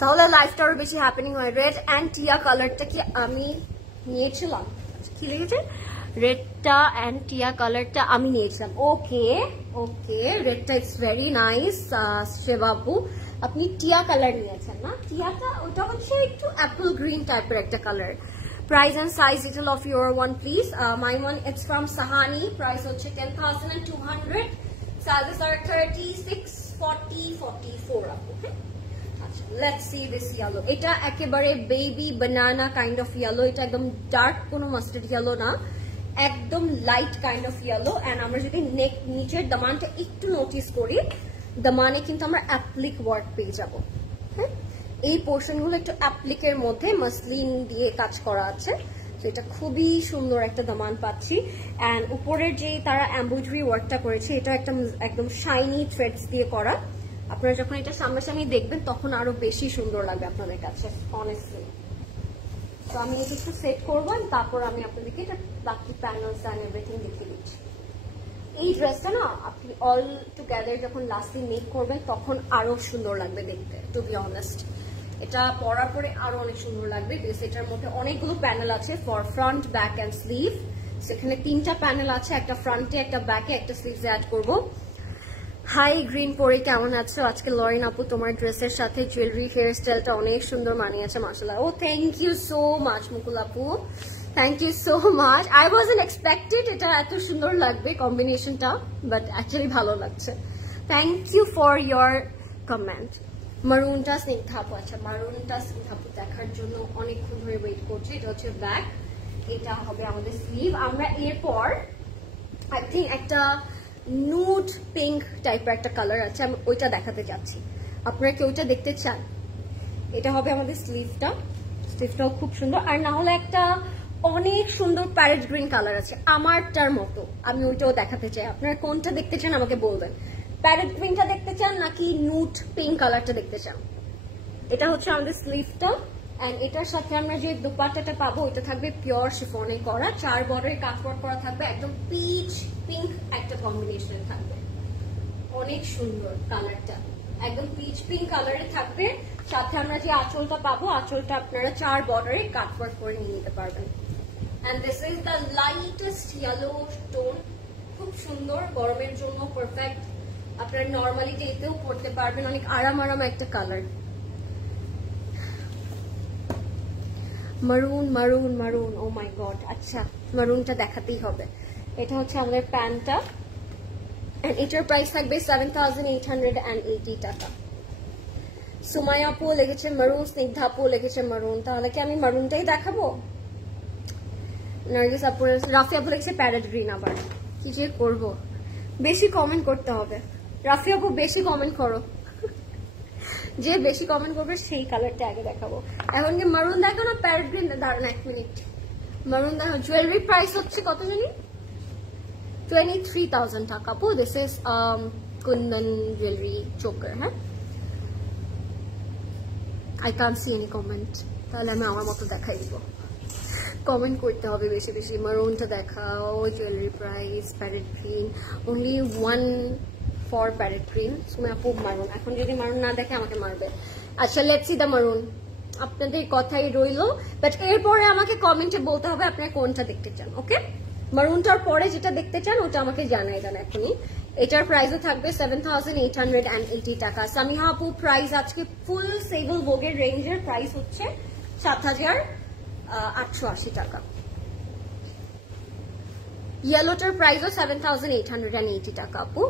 তাহলে লাইফটা আরো বেশি হ্যাপেনিং হয়। রেড অ্যান্ড টিয়া কালারটা কি আমি নিয়েছিলাম? কি লিখেছে? রেডটা অ্যান্ড টিয়া কালারটা আমি নিয়েছিলাম। ওকে ওকে, রেডটা ইটস ভেরি নাইস। সেবাবু আপনি টিয়া কালার নিয়েছেন না? টিয়াটা ওটা হচ্ছে একটু অ্যাপল গ্রিন টাইপের একটা colour. Price and size detail of your one please. My one it's from Sahani. Price হচ্ছে 10,200. Sizes are 36, 40, 44 আপু। আচ্ছা, let's see this yellow. এটা একেবারে baby banana kind of yellow. এটা একদম ডার্ক কোনো মাস্টার্ড ইয়েলো না, একদম light kind of yellow. And আমরা যদি নেক নিচের দামানটা একটু নোটিস করি, দামানে কিন্তু আমরা অ্যাপ্লিক ওয়ার্ক পেয়ে যাব। হ্যাঁ, এই পোর্শনগুলো একটু অ্যাপ্লিকের মধ্যে মাসলিন দিয়ে কাজ করা আছে। তো এটা খুবই সুন্দর একটা দামান পাচ্ছি। এন্ড উপরের যে তারা এমব্রয়ডারি ওয়ার্কটা করেছে, এটা একটা একদম শাইনি থ্রেডস দিয়ে করা। আপনারা যখন এটা সামনাসামনি দেখবেন তখন আরো বেশি সুন্দর লাগবে আপনাদের কাছে অনেস্টলি। তো আমি এটা একটু সেট করবো, তারপর আমি আপনাদেরকে এটা বাকি প্যানেলস এন্ড এভরিথিং দেখিয়ে দিচ্ছি। এই ড্রেসটা না আপনি অল টুগেদার যখন লাস্টলি মেক করবেন তখন আরো সুন্দর লাগবে দেখতে, টু বি অনেস্ট। এটা পরার পরে আরো অনেক সুন্দর লাগবে। বেশ, এটার মধ্যে অনেকগুলো প্যানেল আছে for front, back end sleeve. সেখানে 3টা প্যানেল আছে, একটা ফ্রন্টে, একটা ব্যাকে, একটা স্লিভসে অ্যাড করবো। হাই গ্রিন পরে কেমন আছো আজকে? লরেন আপু তোমার ড্রেসের সাথে জুয়েলারি হেয়ার স্টাইলটা অনেক সুন্দর মানিয়েছে মাশাআল্লাহ। ও thank you so much Mukul আপু, thank you so much. I wasn't expected এটা এত সুন্দর লাগবে কম্বিনেশনটা, বাট অ্যাকচুয়ালি ভালো লাগছে। Thank you for your comment. মারুনটা স্নিগ্ধা আপু, আচ্ছা মারুনটা স্নিগ্ধা আপু দেখার জন্য অনেকক্ষণ ধরে ওয়েট করছি। এটা হচ্ছে ব্যাক, এটা হবে আমাদের স্লিভ। আমরা এরপর আই থিঙ্ক একটা নুড পিঙ্ক টাইপের একটা কালার আছে, আমি ওইটা দেখাতে যাচ্ছি। আপনারা কি ওইটা দেখতে চান? এটা হবে আমাদের স্লিভটা। স্লিভটাও খুব সুন্দর। আর না হলে একটা অনেক সুন্দর প্যারেট গ্রিন কালার আছে আমারটার মতো, আমি ওইটাও দেখাতে চাই। আপনারা কোনটা দেখতে চান আমাকে বলবেন। প্যারেট গ্রিনটা দেখতে চান নাকি নুড পিঙ্ক কালারটা দেখতে চান? এটা হচ্ছে আমাদের স্লিভটা। এন্ড এটার সাথে আমরা যে দুপাট্টাটা পাবো ওইটা থাকবে পিওর শিফনে করা, 4 বর্ডারে কাটওয়ার্ক করা থাকবে, একদম পিচ পিঙ্ক একটা কম্বিনেশনে থাকবে। অনেক সুন্দর কালারটা, একদম পিচ পিঙ্ক কালারে থাকবে। সাথে আমরা যে আঁচলটা পাবো, আঁচলটা আপনারা 4 বর্ডারে কাটওয়ার্ক করে নিয়ে নিতে পারবেন। And this is the lightest yellow tone, খুব সুন্দর, গরমের জন্য পারফেক্ট। আপনারা নর্মালি ডেতেও পরতে পারবেন, অনেক আরাম একটা কালার। মারুন মারুন মারুন, ও মাই গড। আচ্ছা, মারুনটা দেখাতেই হবে। এটা হচ্ছে আমাদের প্যান্টটা, এন্ড এটার প্রাইস থাকবে 7,880 টাকা। সুমাইয়া আপু লেগেছে মারুন, স্নিগ্ধা আপু লেগেছে মারুন, তাহলে কি আমি মারুনটাই দেখাবো? নার্গিস আপু, রাফি আপু লেগেছে প্যারেট গ্রিন। আবার কি যে করবো, বেশি কমেন্ট করতে হবে। রাফি আপু বেশি কমেন্ট করো, যে বেশি কমেন্ট করবে সেই কালারটা আগে দেখাবো। এখন কি মারুন দেখো না প্যারেট গ্রিন? দাঁড়ান 1 মিনিট, মারুন দেখো। জুয়েলারি প্রাইস হচ্ছে কত জানি? 23,000 টাকা আপু। This is kundan jewellery choker. হ্যাঁ, I can't see any comment, তাহলে আমি আমার মতো দেখাই দিব। কমেন্ট করতে হবে বেশি বেশি। মারুনটা দেখাও, jewellery price, parrot green, only 1 for parrot green. Sume আপু মারুন, এখন যদি মারুন না দেখে আমাকে মারবে। আচ্ছা, লেটস সি দ্য মারুন। আপনাদের কথাই রইলো, বাট এরপরে আমাকে কমেন্টে বলতে হবে আপনারা কোনটা দেখতে চান। ওকে, মারুনটার পরে যেটা দেখতে চান ওটা আমাকে জানিয়ে দেন এখনই। এটার প্রাইসও থাকবে 7,880 টাকা। সামিহা আপু প্রাইস আজকে ফুল সেবল ভোগের রেঞ্জের প্রাইস হচ্ছে 7,880 টাকা। ইয়েলোটার প্রাইসও 7,880 টাকা আপু।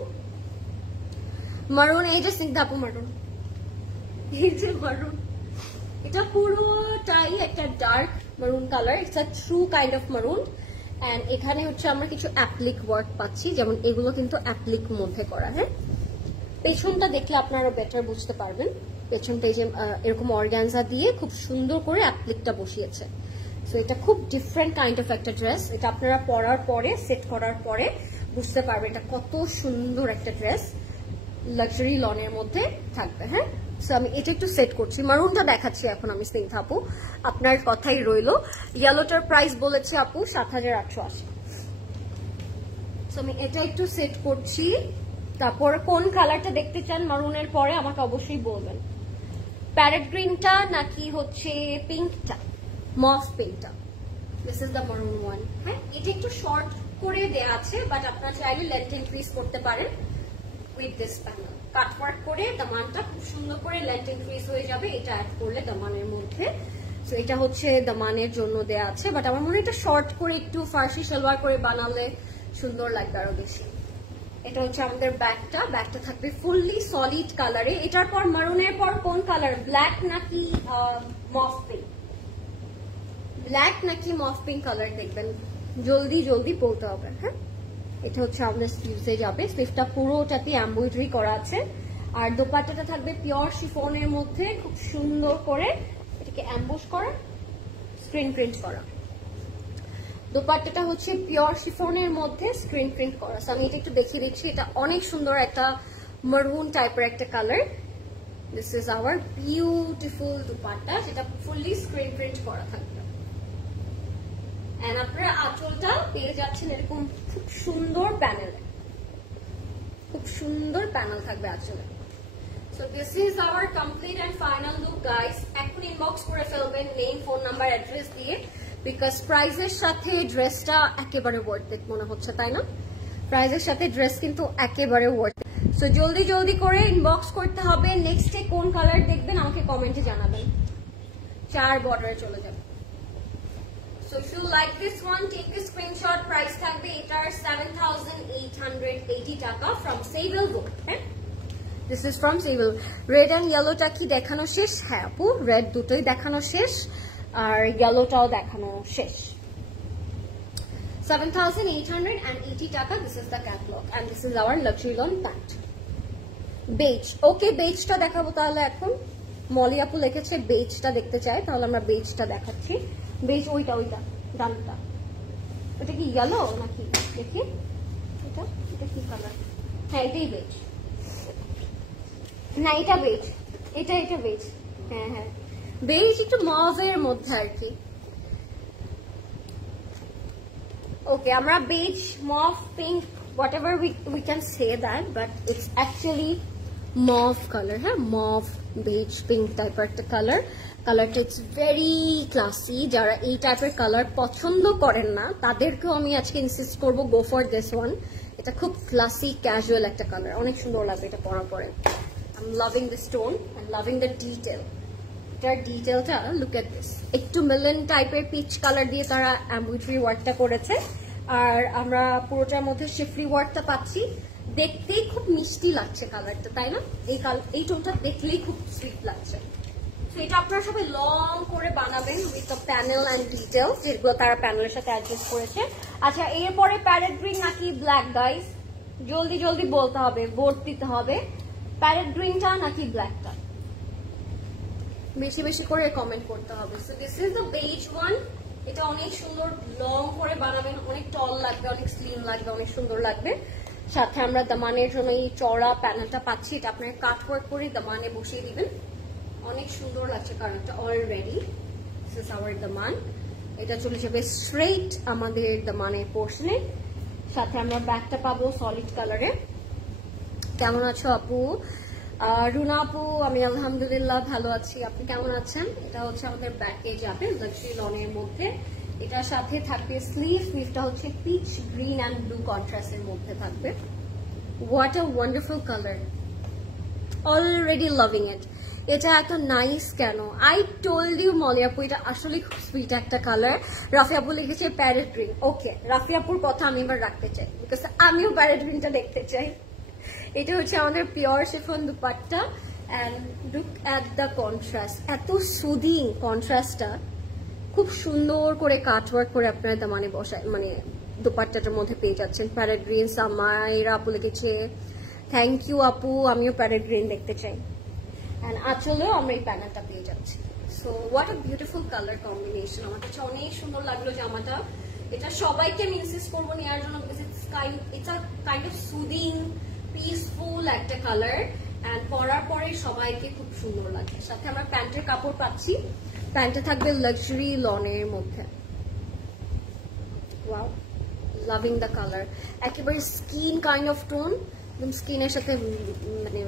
মারুন, এই যে স্নিগ্ধা আপু মারুন, এই যে মারুন, এটা পুরোটাই একটা ডার্ক মারুন colour, it's a true kind of মারুন। এন্ড এখানে হচ্ছে আমরা কিছু অ্যাপ্লিক ওয়ার্ক পাচ্ছি, যেমন এগুলো কিন্তু অ্যাপ্লিক মধ্যে করা। হ্যাঁ, পেছনটা দেখলে আপনারা বেটার বুঝতে পারবেন। পেছনটা এই যে এরকম অর্গানজা দিয়ে খুব সুন্দর করে অ্যাপ্লিকটা বসিয়েছে। সো এটা খুব ডিফারেন্ট কাইন্ড অফ একটা ড্রেস। এটা আপনারা পরার পরে সেট করার পরে বুঝতে পারবেন এটা কত সুন্দর একটা ড্রেস লাক্সারি লনের মধ্যে থাকবে। হ্যাঁ, সো আমি এটা একটু সেট করছি, মারুনটা দেখাচ্ছি এখন আমি স্নিগ্ধা আপু, আপনার কথাই রইলো। ইয়েলোটার প্রাইস বলেছে আপু 7,880। সো আমি এটা একটু সেট করছি। তারপর কোন কালারটা দেখতে চান মারুনের পরে আমাকে অবশ্যই বলবেন, প্যারেট গ্রিনটা নাকি হচ্ছে পিঙ্কটা, মফ পিঙ্কটা। দিস ইজ দ্য মারুন ওয়ান। হ্যাঁ, এটা একটু শর্ট করে দেয়া আছে, বাট আপনারা চাইলে লেন্থ ইনক্রিজ করতে পারেন উইথ দিস প্যানেল। কাটওয়ার্ক করে দামানটা খুব সুন্দর করে লেন্থ ইনক্রিজ হয়ে যাবে এটা অ্যাড করলে দামানের মধ্যে। সো এটা হচ্ছে দামানের জন্য দেয়া আছে, বাট আমার মনে হয় এটা শর্ট করে একটু ফার্সি সালোয়ার করে বানালে সুন্দর লাগবে আরো বেশি। এটা হচ্ছে আমাদের ব্যাগটা, ব্যাগটা থাকবে ফুললি সলিড কালারে। এটার পর মারুনের পর কোন কালার, ব্ল্যাক নাকি মফ পিঙ্ক? ব্ল্যাক নাকি মফ পিঙ্ক কালার দেখবেন, জলদি জলদি বলতে হবে। হ্যাঁ, এটা হচ্ছে আমাদের স্লিভসে যাবে, স্লিভটা পুরোটাতে এমব্রয়ডারি করা আছে। আর দোপাট্টাটা থাকবে পিওর শিফনের মধ্যে, খুব সুন্দর করে এটাকে অ্যাম্বুশ করা, স্ক্রিন প্রিন্ট করা। দোপাট্টাটা হচ্ছে পিওর শিফনের মধ্যে স্ক্রিন প্রিন্ট করা। আমি এটা একটু দেখিয়ে দিচ্ছি, এটা অনেক সুন্দর একটা মারুন টাইপের একটা colour. This is hour beautiful dupatta, যেটা ফুললি স্ক্রিন প্রিন্ট করা থাকবে। এন্ড আপনারা আঁচলটা পেয়ে যাচ্ছেন এরকম খুব সুন্দর প্যানেল, খুব সুন্দর প্যানেল থাকবে আঁচলে। So this is our complete and final look guys. এখন ইনবক্স করে ফেলবেন নেম, ফোন নাম্বার, অ্যাড্রেস দিয়ে, বিকজ প্রাইজের সাথে ড্রেসটা একেবারে ওয়ার্থ ইট মনে হচ্ছে, তাই না? প্রাইজের সাথে ড্রেস কিন্তু একেবারে ওয়ার্থ ইট। সো জলদি জলদি করে ইনবক্স করতে হবে। নেক্সট ডে কোন কালার দেখবেন আমাকে কমেন্টে জানাবেন, 4 বর্ডারে চলে যাবে। So if you like this one, take a screenshot. Price থাকবে এটার 7,880 টাকা from Sable Gold. হ্যাঁ, this is from Sable. Red and ইয়েলোটা কি দেখানো শেষ? হ্যাঁ আপু, রেড দুটোই দেখানো শেষ আর ইয়েলোটাও দেখানো শেষ। 7,880 টাকা। This is the catalog and this is our luxury lawn pant. Beige, okay বেজটা দেখাবো তাহলে এখন। মলি আপু লিখেছে বেজটা দেখতে চায়, তাহলে আমরা বেজটা দেখাচ্ছি। বেজ ওইটা ডানটা, ওটা কি ইয়েলো নাকি দেখি, এটা এটা কি কালার? হ্যাঁ এটাই বেজ, না এটা বেজ, এটা বেজ। হ্যাঁ হ্যাঁ, বেজ একটু মভের মধ্যে আর কি। ওকে, আমরা beige, mauve, pink, whatever we can say that, but it's actually mauve color. হ্যাঁ, মভ, বেজ, পিঙ্ক টাইপের একটা কালার। কালারটা ইটস ভেরি ক্লাসি। যারা এই টাইপের কালার পছন্দ করেন না তাদেরকেও আমি আজকে ইনসিস্ট করবো গো ফর দিস ওয়ান। এটা খুব ক্লাসি ক্যাজুয়াল একটা কালার, অনেক সুন্দর লাগবে এটা পরার পরে। I am loving this tone and loving the detail. এটার ডিটেলটা লুক এট দিস, একটু মেলেন টাইপের পিচ কালার দিয়ে তারা এমব্রয়ডারি ওয়ার্কটা করেছে। আর আমরা পুরোটার মধ্যে শিফলি ওয়ার্কটা পাচ্ছি। দেখতেই খুব মিষ্টি লাগছে কালারটা, তাই না? এই টোনটা দেখলেই খুব সুইট লাগছে। এটা আপনারা সবাই লং করে বানাবেন with the panel and detail, যেগুলো তারা প্যানেলের সাথে অ্যাডজাস্ট করেছে। আচ্ছা, এরপরে প্যারেট গ্রিন নাকি ব্ল্যাক গাইস? জলদি জলদি বলতে হবে, ভোট দিতে হবে। প্যারেট গ্রিনটা নাকি ব্ল্যাকটা? বেশি বেশি করে কমেন্ট করতে হবে। So this is the beige one. এটা অনেক সুন্দর, লং করে বানাবেন, অনেক টল লাগবে, অনেক স্লিম লাগবে, অনেক সুন্দর লাগবে। সাথে আমরা দামানের জন্য এই চড়া প্যানেলটা পাচ্ছি, এটা আপনারা কাট ওয়ার্ক করে দামানে বসিয়ে দিবেন। অনেক সুন্দর লাগছে কালারটা অলরেডি। দিস ইজ আওয়ার দামান। এটা চলে যাবে স্ট্রেট আমাদের দামানের পোর্শনে। সাথে আমরা ব্যাগটা পাবো সলিড কালারে। কেমন আছো আপু? রুনা আপু, আমি আলহামদুলিল্লাহ ভালো আছি, আপনি কেমন আছেন? এটা হচ্ছে আমাদের ব্যাকে যাবে লাক্সারি লনের মধ্যে। এটার সাথে থাকবে স্লিভটা হচ্ছে পিচ গ্রিন অ্যান্ড ব্লু কন্ট্রাস্টের মধ্যে থাকবে। What a wonderful colour, already loving ইট। এটা এত নাইস কেন? আই টোল্ড ইউ মলি আপু, এটা আসলে খুব সুইট একটা কালার। রাফি আপু লিখেছে প্যারেট গ্রিন। ওকে, রাফি আপুর কথা আমি এবার রাখতে চাই, বিকজ আমিও প্যারেট গ্রিনটা দেখতে চাই। এটা হচ্ছে আমাদের pure chiffon dupatta and look at the contrast, এত সুদিং কন্ট্রাস্টটা, খুব সুন্দর করে কাটওয়ার্ক করে আপনারা দামানে বসায় মানে দুপাট্টাটার মধ্যে পেয়ে যাচ্ছেন। প্যারেট গ্রিন সামাইরা আপু লিখেছে থ্যাংক ইউ আপু, আমিও প্যারেট গ্রিন দেখতে চাই। এন্ড আঁচলেও আমরা এই প্যানেলটা পেয়ে যাচ্ছি। So what a beautiful colour combination, আমার কাছে অনেক সুন্দর লাগলো জামাটা। এটা সবাইকে আমি ইনসিস্ট করবো নেওয়ার জন্য, because it's a kind of soothing peaceful একটা কালার এন্ড পরার পরে সবাইকে খুব সুন্দর লাগে। সাথে আমরা প্যান্টের কাপড় পাচ্ছি, প্যান্টে থাকবে লাক্সারি লনের মধ্যে। ওয়াও, লাভিং দ্য কালার, একেবারে স্কিন কাইন্ড অফ টোন, স্কিনের সাথে মানে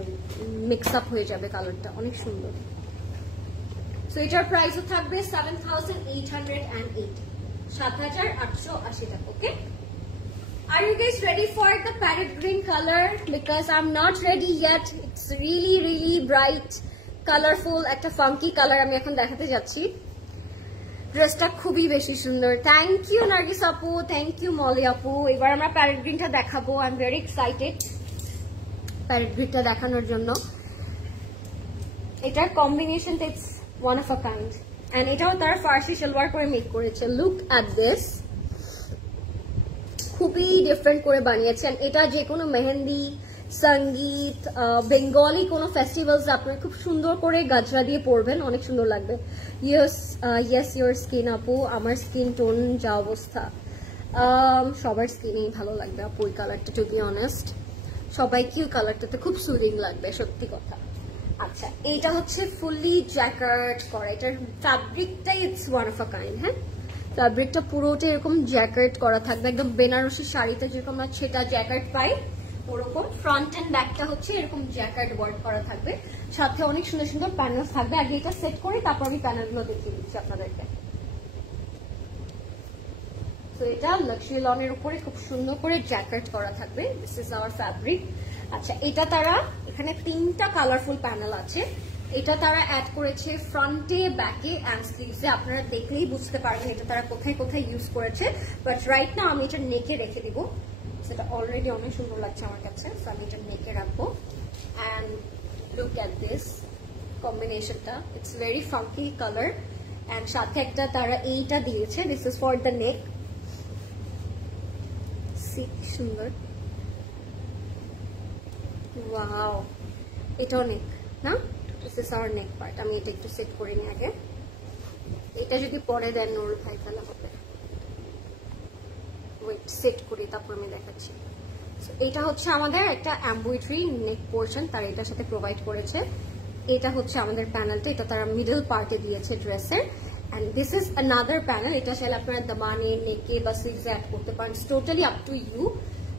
মিক্স আপ হয়ে যাবে কালারটা, অনেক সুন্দর। সো এটার প্রাইসও থাকবে 7,880, 7,880 টাকা। ওকে, are you guys ready for the parrot green color? Because I'm not ready yet. It's really really bright, colorful, একটা funky color আমি এখন দেখাতে যাচ্ছি। ড্রেসটা খুবই বেশি সুন্দর। থ্যাংক ইউ নার্গিস আপু, থ্যাংক ইউ মলি আপু। এবার আমরা প্যারেট গ্রিনটা দেখাবো। I am very excited parrot গ্রিনটা দেখানোর জন্য। এটার কম্বিনেশনটা it's one of a kind and এটাও তার ফার্সি সালোয়ার করে মেক করেছে। লুক অ্যাট দিস, খুবই ডিফারেন্ট করে বানিয়েছেন। এটা যে কোনো মেহেন্দি, সঙ্গীত, বেঙ্গলি কোনো ফেস্টিভ্যালস আপনার খুব সুন্দর করে গাজরা দিয়ে পরবেন, অনেক সুন্দর লাগবে। ইয়েস ইউর স্কিন আপু, আমার স্কিন টোন যা অবস্থা, সবার স্কিনেই ভালো লাগবে আপু এই কালারটা। টু বি অনেস্ট, সবাইকে ওই কালারটাতে খুব সুদিং লাগবে, সত্যি কথা। আচ্ছা, এইটা হচ্ছে ফুললি জ্যাকার্ড করা, এটার ফ্যাব্রিকটাই it's one of a kind. হ্যাঁ, ফ্যাব্রিকটা পুরোটা এরকম জ্যাকেট করা থাকবে, একদম বেনারসি শাড়িতে যেরকম আমরা সেটা জ্যাকেট পাই ওরকম। ফ্রন্ট এন্ড ব্যাকটা হচ্ছে এরকম জ্যাকেট ওয়ার্ক করা থাকবে, সাথে অনেক সুন্দর সুন্দর প্যানেল থাকবে। আগে এটা সেট করে তারপর আমি প্যানেলগুলো দেখিয়ে দিচ্ছি আপনাদেরকে। তো এটা লাক্সারি লনের উপরে খুব সুন্দর করে জ্যাকেট করা থাকবে। This is hour fabric. আচ্ছা, এটা তারা এখানে 3টা কালারফুল প্যানেল আছে। এটা তারা অ্যাড করেছে ফ্রন্টে, ব্যাকে এন্ড স্লিভসে। আপনারা দেখলেই বুঝতে পারবেন এটা তারা কোথায় কোথায় ইউজ করেছে। বাট রাইট নাও আমি এটা নেকে রেখে দিব, সেটা অলরেডি অনেক সুন্দর লাগছে আমার কাছে। সো আমি এটা নেকে রাখবো। অ্যান্ড লুক অ্যাট দিস কম্বিনেশনটা, it's very funky colour. And সাথে একটা তারা এইটা দিয়েছে, this is for the neck. See কি সুন্দর, ওয়াও, এটাও নেক না? This is our neck part. আমি এটা একটু সেট করে নিই আগে। এটা যদি পরে দেন নুরুল ভাই তাহলে হবে। ওয়েট, সেট করি তারপর আমি দেখাচ্ছি। এটা হচ্ছে আমাদের একটা এমব্রয়ডারি নেক পোর্শন তারা এটার সাথে প্রোভাইড করেছে। এটা হচ্ছে আমাদের প্যানেলটা, এটা তারা মিডল পার্টে দিয়েছে ড্রেসের। And this is another panel, এটা চাইলে আপনারা দামানে, নেকে বা স্লিভসে অ্যাড করতে পারেন, totally up to you.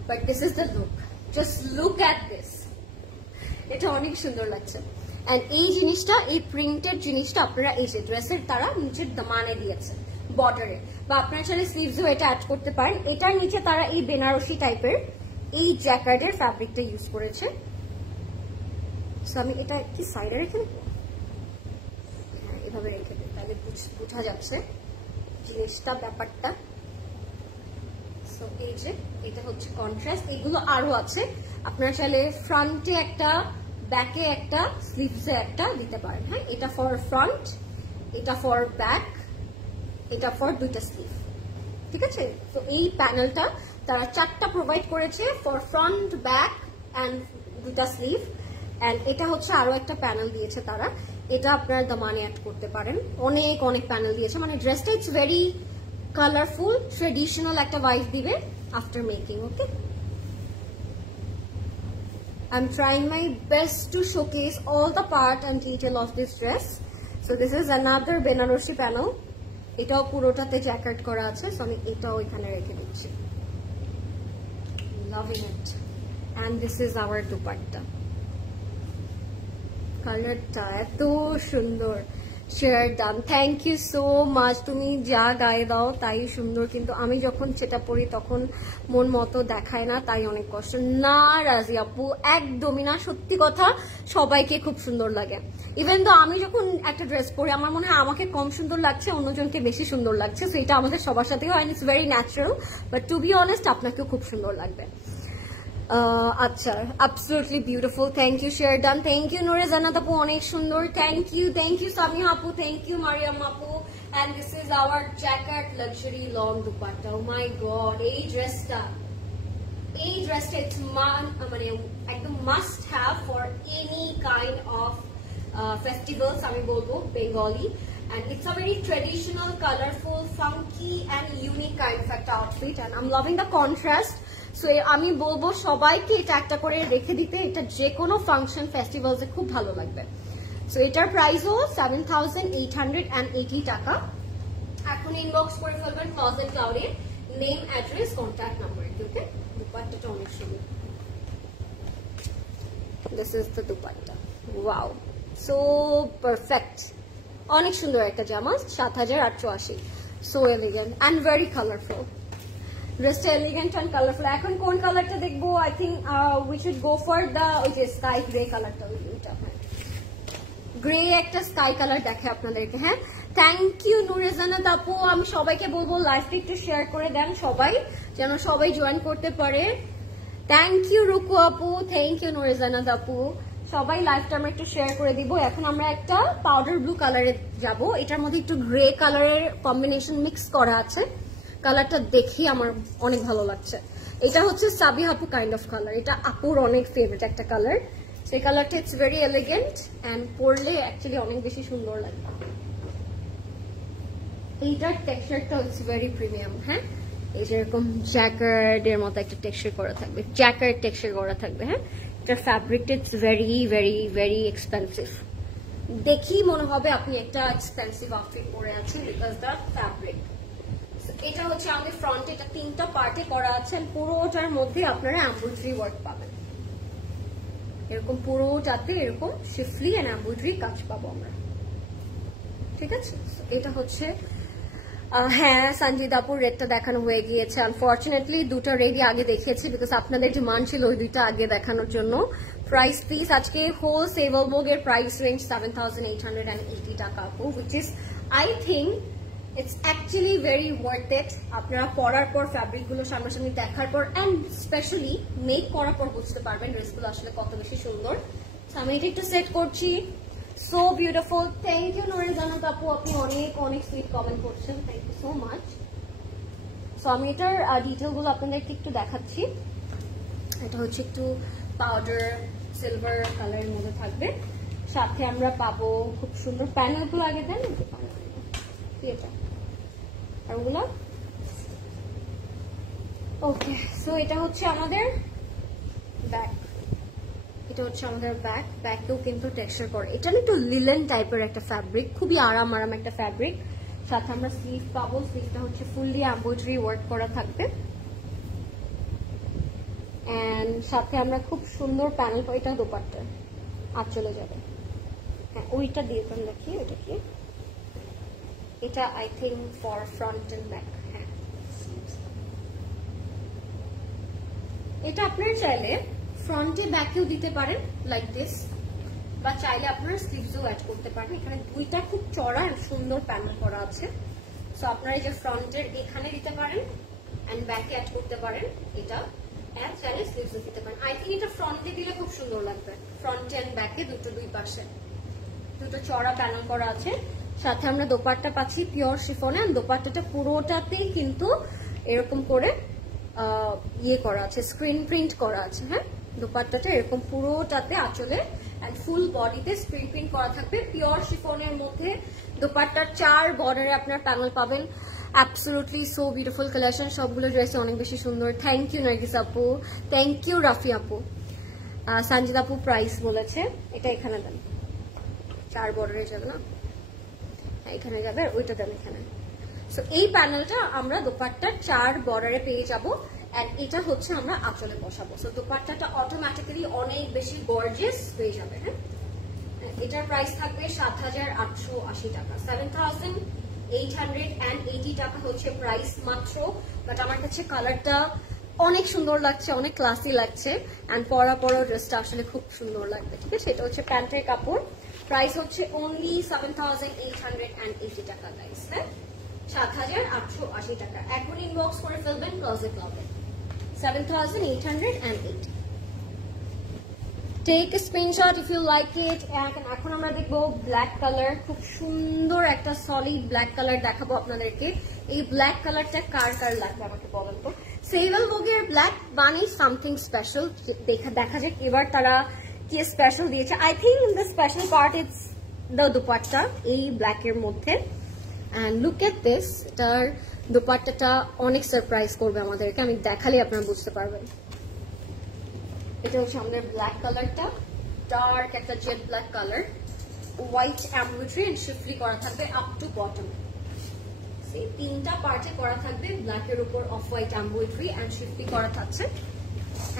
But this is the look, just look at this, এটা অনেক সুন্দর লাগছে। এন্ড এই জিনিসটা, এই প্রিন্টেড জিনিসটা আপনারা এই যে ড্রেসের তারা নিচের দামানে দিয়েছে বর্ডারে, বা আপনারা চাইলে স্লিভসেও এটা অ্যাড করতে পারেন। এটার নিচে তারা এই বেনারসি টাইপের এই জ্যাকার্ডের ফ্যাব্রিকটা ইউজ করেছে। সো আমি এটা কি সাইডে রেখে দেবো? হ্যাঁ, এভাবে রেখে দেবো, তাহলে বোঝা যাচ্ছে জিনিসটা, ব্যাপারটা। সো এই যে এটা হচ্ছে কন্ট্রাস্ট। এগুলো আরো আছে, আপনারা চাইলে ফ্রন্টে একটা, ব্যাকে একটা, স্লিভসে একটা দিতে পারেন। হ্যাঁ, এটা ফর ফ্রন্ট, এটা ফর ব্যাক, এটা ফর দুইটা স্লিভ, ঠিক আছে? তো এই প্যানেলটা তারা 4টা প্রোভাইড করেছে ফর ফ্রন্ট, ব্যাক অ্যান্ড দুইটা স্লিভ। অ্যান্ড এটা হচ্ছে আরো একটা প্যানেল দিয়েছে তারা, এটা আপনারা দামানে অ্যাড করতে পারেন। অনেক অনেক প্যানেল দিয়েছে, মানে ড্রেসটা ইটস ভেরি কালারফুল, ট্রেডিশনাল একটা ভাইব দিবে after making. Okay, I'm trying my best to showcase all the part and detail of this dress. So this is another Benarasi panel. এটাও পুরোটাতে জ্যাকেট করা আছে। সো আমি এটাও এখানে রেখে দিচ্ছি। Loving it. And this is our dupatta. কালারটা এত সুন্দর। Share done, thank you so much. তুমি যা গায়ে দাও তাই সুন্দর, কিন্তু আমি যখন সেটা পরি তখন মন মতো দেখায় না, তাই অনেক কষ্ট। না রাজি আপু, একদমই না, সত্যি কথা, সবাইকে খুব সুন্দর লাগে। ইভেন তো আমি যখন একটা ড্রেস পরি আমার মনে হয় আমাকে কম সুন্দর লাগছে, অন্যজনকে বেশি সুন্দর লাগছে। সো এটা আমাদের সবার সাথেই হয়, it's very natural, but to be honest আপনাকেও খুব সুন্দর লাগবে। আচ্ছা, absolutely beautiful, thank you Sherdan, thank you Nure Zanat apu, onek sundor, thank you Samia apu, thank you Mariam apu, and this is our jacquard luxury long dupatta. Oh my god, ei dress ta it's mane ekdom must have for any kind of festivals ami bolbo Bengali, and it's a very traditional, colorful, funky and unique kind of একটা outfit, and I'm loving the contrast. So আমি বলবো সবাইকে এটা একটা করে রেখে দিতে, এটা যে কোনো ফাংশন ফেস্টিভ্যালসে খুব ভালো লাগবে। সো এটার প্রাইসও 7,880 টাকা। এখন ইনবক্স করে ফেলবেন ক্লজেট ক্লাউডের name, address, contact number. Okay, দুপাট্টাটা অনেক সুন্দর। This is the dupatta, wow, so perfect, অনেক সুন্দর একটা জামা, 7,880। So elegant and very colourful, ড্রেসটা এলিগেন্ট অ্যান্ড কালারফুল। এখন কোন কালারটা দেখবো? I think we should go for the ওই যে স্কাই গ্রে কালারটা, ওইটা গ্রে একটা স্কাই কালার দেখে আপনাদেরকে। হ্যাঁ, থ্যাংক ইউ নুরে জান্নাত আপু। আমি সবাইকে বলবো লাইভটা একটু শেয়ার করে দেন সবাই, যেন সবাই জয়েন করতে পারে। থ্যাংক ইউ রুকু আপু, থ্যাংক ইউ নুরে জান্নাত আপু। সবাই লাইভটা আমরা একটু শেয়ার করে দিব। এখন আমরা একটা পাউডার ব্লু কালারে যাব, এটার মধ্যে একটু গ্রে কালারের কম্বিনেশন মিক্স করা আছে। কালারটা দেখি আমার অনেক ভালো লাগছে। এটা হচ্ছে সাবিহা আপু কাইন্ড অফ কালার, এটা আপুর অনেক ফেভারিট একটা কালার। সেই কালারটা ইটস ভেরি এলিগেন্ট অ্যান্ড পরলে অ্যাকচুয়ালি অনেক বেশি সুন্দর লাগবে। এইটার টেক্সচারটা হচ্ছে ভেরি প্রিমিয়াম। হ্যাঁ, এই যেরকম জ্যাকার্ডের মতো একটা টেক্সচার করা থাকবে, জ্যাকার্ড টেক্সচার করা থাকবে। হ্যাঁ, এটার ফ্যাব্রিকটা it's very very very expensive. দেখি মনে হবে আপনি একটা এক্সপেন্সিভ আউটফিট পরে আছেন, বিকজ দ্য ফ্যাব্রিক। এটা হচ্ছে আমাদের ফ্রন্টে, এটা 3টা পার্টে করা আছে, পুরোটার মধ্যে আপনারা এমব্রয়ডারি ওয়ার্ক পাবেন। এরকম পুরোটাতে এরকম শিফলি এন্ড এমব্রয়ডারি কাজ পাবো আমরা, ঠিক আছে। এটা হচ্ছে হ্যাঁ, সঞ্জিত আপুর রেডটা দেখানো হয়ে গিয়েছে। আনফর্চুনেটলি দুটো রেডই আগে দেখিয়েছি, বিকজ আপনাদের ডিমান্ড ছিল ওই দুইটা আগে দেখানোর জন্য। প্রাইস প্লিজ, আজকে হোল সেভল মোগের প্রাইস রেঞ্জ 7,880 টাকা আপু, which is I think it's actually very worth it. আপনারা পরার পর ফ্যাব্রিক গুলো সামনাসামনি দেখার পর অ্যান্ড স্পেশালি মেক করার পর বুঝতে পারবেন ড্রেসগুলো আসলে কত বেশি সুন্দর। আমি এটা একটু সেট করছি। সো বিউটিফুল, থ্যাংক ইউ নুরে জান্নাত আপু, আপনি অনেক অনেক সুইট কমেন্ট করছেন, thank you so much. So আমি এটার ডিটেল গুলো আপনাদেরকে একটু দেখাচ্ছি। এটা হচ্ছে একটু পাউডার সিলভার কালারের মধ্যে থাকবে, সাথে আমরা পাবো খুব সুন্দর প্যানেল গুলো। আগে দেন এটা আর ওগুলো, ওকে। সো এটা হচ্ছে আমাদের ব্যাক, এটা হচ্ছে আমাদের ব্যাক। ব্যাকেও কিন্তু টেক্সচার করে, এটা একটু লিলেন টাইপের একটা ফ্যাব্রিক, খুবই আরাম একটা ফ্যাব্রিক। সাথে আমরা স্লিভ পাবো, স্লিভটা হচ্ছে ফুললি এমব্রয়ডারি ওয়ার্ক করা থাকবে, এন্ড সাথে আমরা খুব সুন্দর প্যানেল, এটা দোপাট্টা আর চলে যাবে। হ্যাঁ, ওইটা দিয়ে তো দেখি, ওইটা কি, এটা I think for front end back. হ্যাঁ, এটা আপনারা চাইলে ফ্রন্টে ব্যাকেও দিতে পারেন লাইক দিস, বা চাইলে আপনারা স্লিভসও অ্যাড করতে পারেন। এখানে দুইটা খুব চড়া আর সুন্দর প্যানেল করা আছে। সো আপনারা এই যে ফ্রন্টের এখানে দিতে পারেন এন্ড ব্যাকে অ্যাড করতে পারেন, এটা অ্যাড চাইলে স্লিভসও দিতে পারেন। আই থিঙ্ক এটা ফ্রন্টে দিলে খুব সুন্দর লাগবে, ফ্রন্টে এন্ড ব্যাকে দুই পাশে দুটো চড়া প্যানেল করা আছে। সাথে আমরা দোপাট্টা পাচ্ছি পিওর শিফনে, দোপাট্টাটা পুরোটাতেই কিন্তু এরকম করে ইয়ে করা আছে, স্ক্রিন প্রিন্ট করা আছে। হ্যাঁ, দোপাট্টাটা এরকম পুরোটাতে আঁচলে এন্ড ফুল বডিতে স্ক্রিন প্রিন্ট করা থাকবে পিওর শিফনের মধ্যে। দোপাট্টার 4 বর্ডারে আপনার প্যানেল পাবেন। অ্যাবসলিউটলি সো বিউটিফুল কালেকশন, সবগুলো ড্রেসে অনেক বেশি সুন্দর। থ্যাংক ইউ নার্গিস আপু, থ্যাংক ইউ রাফি আপু। সঞ্জিত আপু প্রাইস বলেছে, এটা এখানে দেন, 4 বর্ডারে যাবে না, এখানে যাবে, ওইটা দেন এখানে। সো এই প্যানেলটা আমরা দোপাট্টার 4 বর্ডারে পেয়ে যাবো, এন্ড এটা হচ্ছে আমরা আঁচলে বসাবো। সো দোপাট্টাটা অটোমেটিক্যালি অনেক বেশি গর্জিয়াস হয়ে যাবে। হ্যাঁ, এটার প্রাইস থাকবে ৭,৮৮০ টাকা, 7,880 টাকা হচ্ছে প্রাইস মাত্র। বাট আমার কাছে কালারটা অনেক সুন্দর লাগছে, অনেক ক্লাসি লাগছে, অ্যান্ড পরা ড্রেসটা আসলে খুব সুন্দর লাগবে। ঠিক আছে, এটা হচ্ছে প্যান্টের কাপড়, প্রাইস হচ্ছে অনলি 7,880 টাকা গাইস। হ্যাঁ, ৭,৮৮০ টাকা। এখন ইনবক্স করে ফেলবেন ক্লজেট ক্লাবে, 7,880। Take a screenshot if you like it. এখন আমরা দেখবো ব্ল্যাক কালার, খুব সুন্দর একটা সলিড ব্ল্যাক কালার দেখাবো আপনাদেরকে। এই ব্ল্যাক কালারটা কার কার লাগবে আমাকে বলেন তো। সেভেল ভোগের ব্ল্যাক বানি সামথিং স্পেশাল, দেখা যাক এবার তারা কি স্পেশাল দিয়েছে। I think the special part is the dupatta এই ব্ল্যাকের মধ্যে। অ্যান্ড লুক এট দিস, এটার দুপাট্টাটা অনেক সারপ্রাইজ করবে আমাদেরকে, আমি দেখালে আপনারা বুঝতে পারবেন। এটা হচ্ছে আমাদের ব্ল্যাক কালারটা, ডার্ক একটা jade black colour, white embroidery and শিফলি করা থাকবে আপ টু বটম। সেই তিনটা পার্টে করা থাকবে, ব্ল্যাকের উপর অফ হোয়াইট এমব্রয়ডারি এন্ড শিফলি করা থাকছে।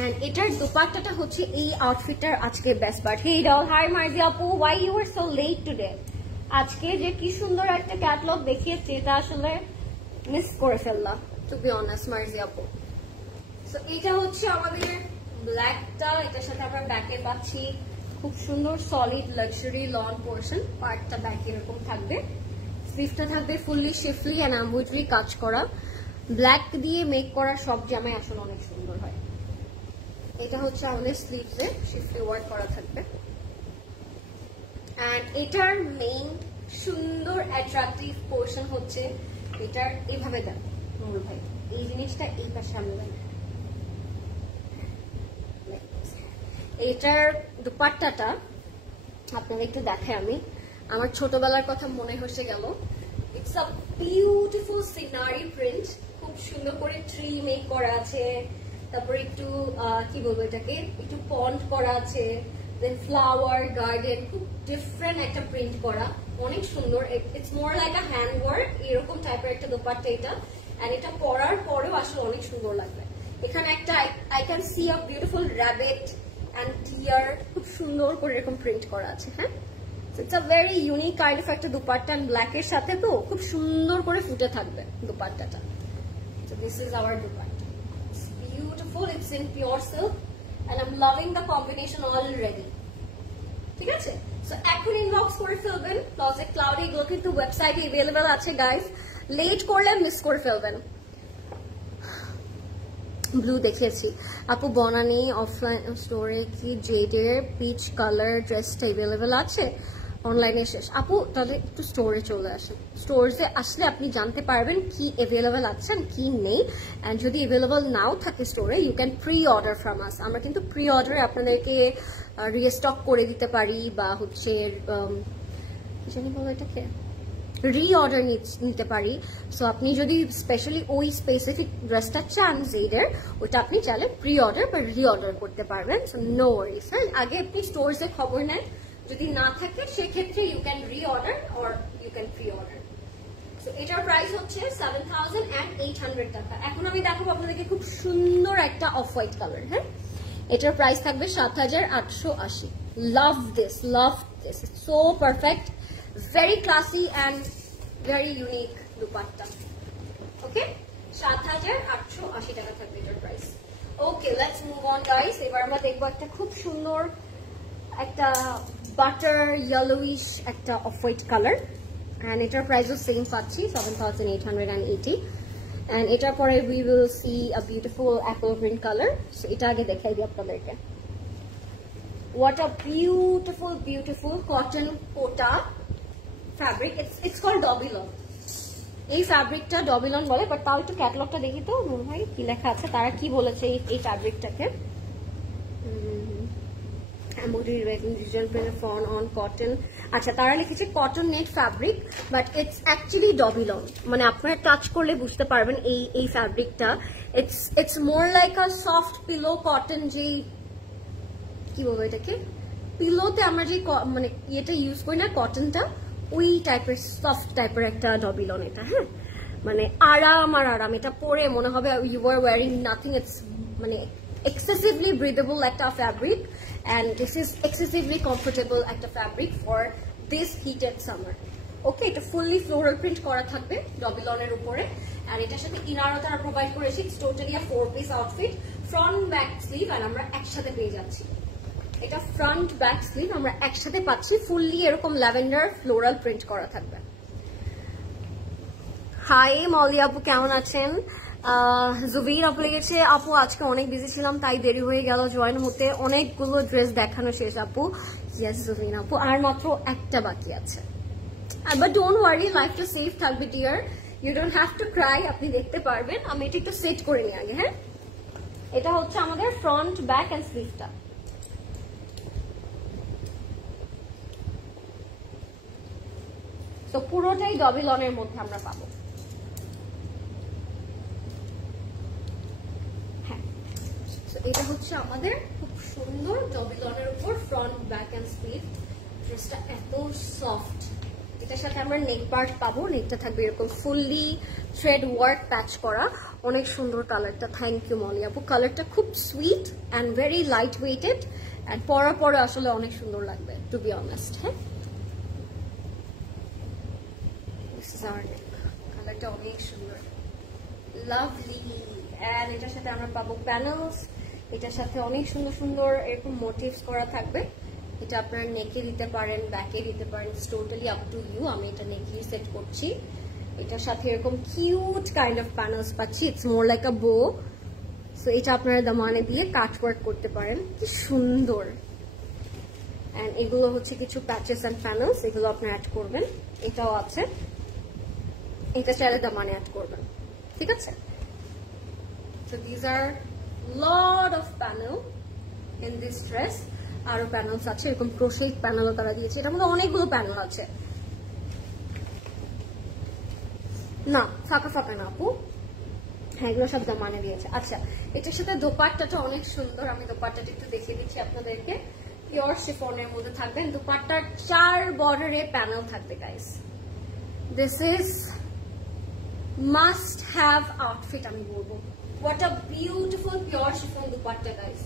এন্ড এটার দুপাট্টাটা হচ্ছে এই আউটফিটটার আজকে best part. Hey doll, hi Marji আপু, why you are so late today. আজকে যে কি সুন্দর একটা ক্যাটালগ দেখিয়েছে, এটা আসলে মিস করে ফেললাম টু বি অনেস্ট মার্জি আপু। সো এটা হচ্ছে আমাদের ব্ল্যাকটা, এটার সাথে আমরা ব্যাকে পাচ্ছি খুব সুন্দর সলিড লাক্সারি লন পোর্শন। পার্টটা ব্যাকে এরকম থাকবে, স্লিভটা থাকবে ফুললি শিফলি এন্ড এমব্রয়ডারি কাজ করা। ব্ল্যাক দিয়ে মেক করা সব জামাই আসলে অনেক সুন্দর হয়। এটা হচ্ছে আমাদের স্লিভসে শিফলি ওয়ার্ক করা থাকবে। এন্ড এটার মেইন সুন্দর অ্যাট্রাকটিভ পোর্শন হচ্ছে এটার এইভাবে দেন নুরুল ভাই, এই জিনিসটা এই পাশে আমরা দেন। এটার দুপাট্টাটা আপনারা একটু দেখাই, আমি আমার ছোটবেলার কথা মনে হসে গেল। It's a beautiful scenery print, খুব সুন্দর করে ট্রি মেক করা আছে, তারপর একটু কি বলবো এটাকে, একটু পন্ড করা আছে, দেন ফ্লাওয়ার গার্ডেন, খুব ডিফারেন্ট একটা প্রিন্ট করা, অনেক সুন্দর। It's more like a hand work, এরকম টাইপের একটা দোপাট্টা এটা। এন্ড এটা পরার পরেও আসলে অনেক সুন্দর লাগবে। এখানে একটা I can see a beautiful rabbit and deer, খুব সুন্দর করে এরকম প্রিন্ট করা আছে। হ্যাঁ, it's a very unique kind of একটা দুপাট্টা, এন্ড ব্ল্যাকের সাথে তো খুব সুন্দর করে ফুটে থাকবে দুপাট্টাটা। So this is our dupatta, it's beautiful, it's in pure silk and I am loving the combination already. ঠিক আছে, সো এখন ইনবক্স করে ফেলবেন ক্লজেট ক্লাউড, এগুলো কিন্তু ওয়েবসাইটে অ্যাভেলেবল আছে গাইস, লেট করলে মিস করে ফেলবেন। ব্লু দেখিয়েছি আপু, বনানি অফলাইন স্টোরে কি জেডের পিচ কালার ড্রেসটা অ্যাভেলেবেল আছে? অনলাইনে শেষ আপু, তাহলে একটু স্টোরে চলে আসেন। স্টোরে আসলে আপনি জানতে পারবেন কি অ্যাভেলেবেল আছে কি নেই। অ্যান্ড যদি অ্যাভেলেবেল নাও থাকে স্টোরে, you can preorder from us. আমরা কিন্তু প্রি অর্ডারে আপনাদেরকে রিস্টক করে দিতে পারি, বা হচ্ছে জানি বলো এটাকে রি-অর্ডার নিতে পারি। সো আপনি যদি স্পেশালি ওই স্পেসিফিক ড্রেসটা চান জেডের, ওটা আপনি চাইলে প্রি অর্ডার বা রি-অর্ডার করতে পারবেন। সো নো ওয়ারিজ, হ্যাঁ, আগে আপনি স্টোরসে খবর নেন, যদি না থাকে সেক্ষেত্রে you can reorder or you can preorder. So এটার প্রাইস হচ্ছে 7,800 টাকা। এখন আমি দেখাবো আপনাদেরকে খুব সুন্দর একটা অফ হোয়াইট কালার। হ্যাঁ, এটার প্রাইস থাকবে 7,880। Love this, love this, it's so perfect, very classy and very unique dupatta. Okay, 7,880 টাকা থাকবে এটার price. Okay, let's move on guys. এবার আমরা দেখবো একটা খুব সুন্দর একটা বাটার ইয়েলোইশ একটা অফ হোয়াইট কালার, এন্ড এটার প্রাইসও সেম পাচ্ছি 7,880। এন্ড এটার পরে we will see a beautiful apple green colour. So এটা আগে দেখাই দিই আপনাদেরকে। What a beautiful, beautiful cotton kota fabric. It's called Dobilon. এই ফ্যাব্রিকটা ডবিলন বলে, বাট তাও একটু ক্যাটালগটা দেখি তো নুর ভাই কি লেখা আছে, তারা কি বলেছে এই ফ্যাব্রিকটাকে। আচ্ছা, তারা লিখেছে cotton net fabric, but it's actually ডবিলন। মানে আপনারা টাচ করলে বুঝতে পারবেন এই ফ্যাব্রিকটা it's more like a soft pillow cotton, যে কি বলবো এটাকে, পিলোতে আমরা যে মানে ইয়েটা ইউজ করি না কটনটা, ওই টাইপের সফট টাইপের একটা ডবিলন এটা। হ্যাঁ, মানে আরাম আর আরাম, এটা পরে মনে হবে you are wearing nothing. It's মানে এক্সেসিভলি ব্রিদেবল একটা fabric, and this is excessively comfortable একটা fabric for this heated summer. ওকে, এটা ফুললি ফ্লোরাল প্রিন্ট করা থাকবে ডবিলনের উপরে, আর এটার সাথে ইনারও তারা প্রোভাইড করেছি। Totally 4 piece outfit, front back sleeve, আর আমরা একসাথে পেয়ে যাচ্ছি। এটা ফ্রন্ট ব্যাক স্লিভ আমরা একসাথে পাচ্ছি, ফুললি এরকম ল্যাভেন্ডার ফ্লোরাল প্রিন্ট করা থাকবে। হাই মলি আপু, কেমন আছেন? জুবির আপু লেগেছে, আপু আজকে অনেক বিজি ছিলাম তাই দেরি হয়ে গেল জয়েন হতে, অনেকগুলো ড্রেস দেখানো শেষ আপু। ইয়েস জুবিন আপু, আর মাত্র একটা বাকি আছে। বাট ডোন্ট ওয়ারি, লাইফটা সেফ থাকবে dear, you don't have to cry. আপনি দেখতে পারবেন, আমি এটা একটু সেট করে নিই আগে। হ্যাঁ, এটা হচ্ছে আমাদের ফ্রন্ট ব্যাক অ্যান্ড স্লিভটা। তো পুরোটাই ডবিলনের মধ্যে আমরা পাবো। হ্যাঁ, এটা হচ্ছে আমাদের খুব সুন্দর ডবিলনের উপর ফ্রন্ট ব্যাক অ্যান্ড স্লিভ। ড্রেসটা এত সফট। এটার সাথে আমরা নেক পার্ট পাবো, নেকটা থাকবে এরকম ফুললি থ্রেড ওয়ার্ক প্যাচ করা, অনেক সুন্দর কালারটা। থ্যাংক ইউ মলি আপু, কালারটা খুব sweet and very light weighted, and পরার পরে আসলে অনেক সুন্দর লাগবে টু বি অনেস্ট। হ্যাঁ, কালারটা অনেক সুন্দর, লাভলি। অ্যান্ড এটার সাথে আমরা পাবো প্যানেলস, এটার সাথে অনেক সুন্দর সুন্দর এরকম মোটিভস করা থাকবে। এটা আপনারা নেকে দিতে পারেন, ব্যাকে দিতে পারেন, টোটালি আপ টু ইউ। আমি এটা নেকে সেট করছি। এটার সাথে এরকম কিউট কাইন্ড অফ প্যানেলস পাচ্ছি, ইটস মোর লাইক আ বো। সো এটা আপনারা দামানে দিয়ে কাট ওয়ার্ক করতে পারেন, কি সুন্দর। অ্যান্ড এগুলো হচ্ছে কিছু প্যাচেস অ্যান্ড প্যানেলস, এগুলো আপনারা অ্যাড করবেন। এটাও আছে, এটা চাইলে দামানে অ্যাড করবেন, ঠিক আছে। So these are lot of panel in this dress. আরো প্যানেলস আছে, এরকম ক্রোশেট প্যানেলও তারা দিয়েছে, এটার মধ্যে অনেকগুলো প্যানেল আছে। না ফাঁকা ফাঁকা না আপু, হ্যাঁ এগুলো সব দামানে দিয়েছে। আচ্ছা, এটার সাথে দোপাট্টাটা অনেক সুন্দর, আমি দোপাট্টাটা একটু দেখিয়ে দিচ্ছি আপনাদেরকে। পিওর শিফনের মধ্যে থাকবে, দোপাট্টার 4 বর্ডারে প্যানেল থাকবে guys. This is must have outfit আমি বলবো। What a beautiful pure chiffon dupatta guys,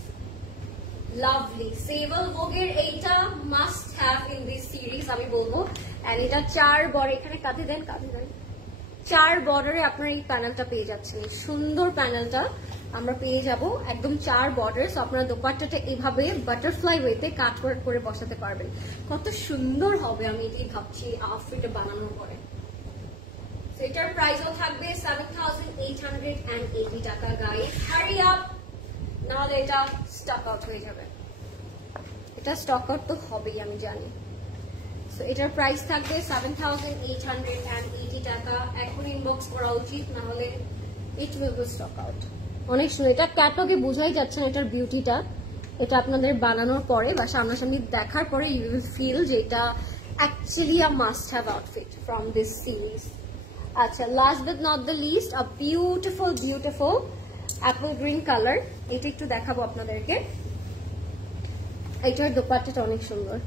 lovely. Several ভোগের এইটা must have in this series আমি বলবো। এন্ড এটা 4 বর্ডার, এখানে কাঁধে দেন 4 বর্ডারে আপনারা এই প্যানেলটা পেয়ে যাচ্ছেন। সুন্দর প্যানেলটা আমরা পেয়ে যাব একদম 4 বর্ডার। সো আপনারা দোপাট্টাটা এইভাবে বাটারফ্লাই ওয়েতে কাট ওয়ার্ক করে বসাতে পারবেন, কত সুন্দর হবে আমি এটাই ভাবছি আউটফিটটা বানানোর পরে। সো এটার প্রাইসও থাকবে 7,880 টাকা গাইস। হারি আপ, নাহলে এটা স্টক আউট হয়ে যাবে। এটা স্টক আউট তো হবেই আমি জানি। সো এটার প্রাইস থাকবে 7,880 টাকা। এখন ইনবক্স করা উচিত, না হলে it will be stock out. অনেক সুন্দর, এটা ক্যাটলগে বোঝাই যাচ্ছে না এটার বিউটিটা। এটা আপনাদের বানানোর পরে বা সামনাসামনি দেখার পরে ইউ উইল ফিল যে এটা actually a must have outfit from this series. আচ্ছা, last but not the least, a beautiful beautiful apple green colour. এটা একটু দেখাবো আপনাদেরকে। এটার দোপাট্টাটা অনেক সুন্দর।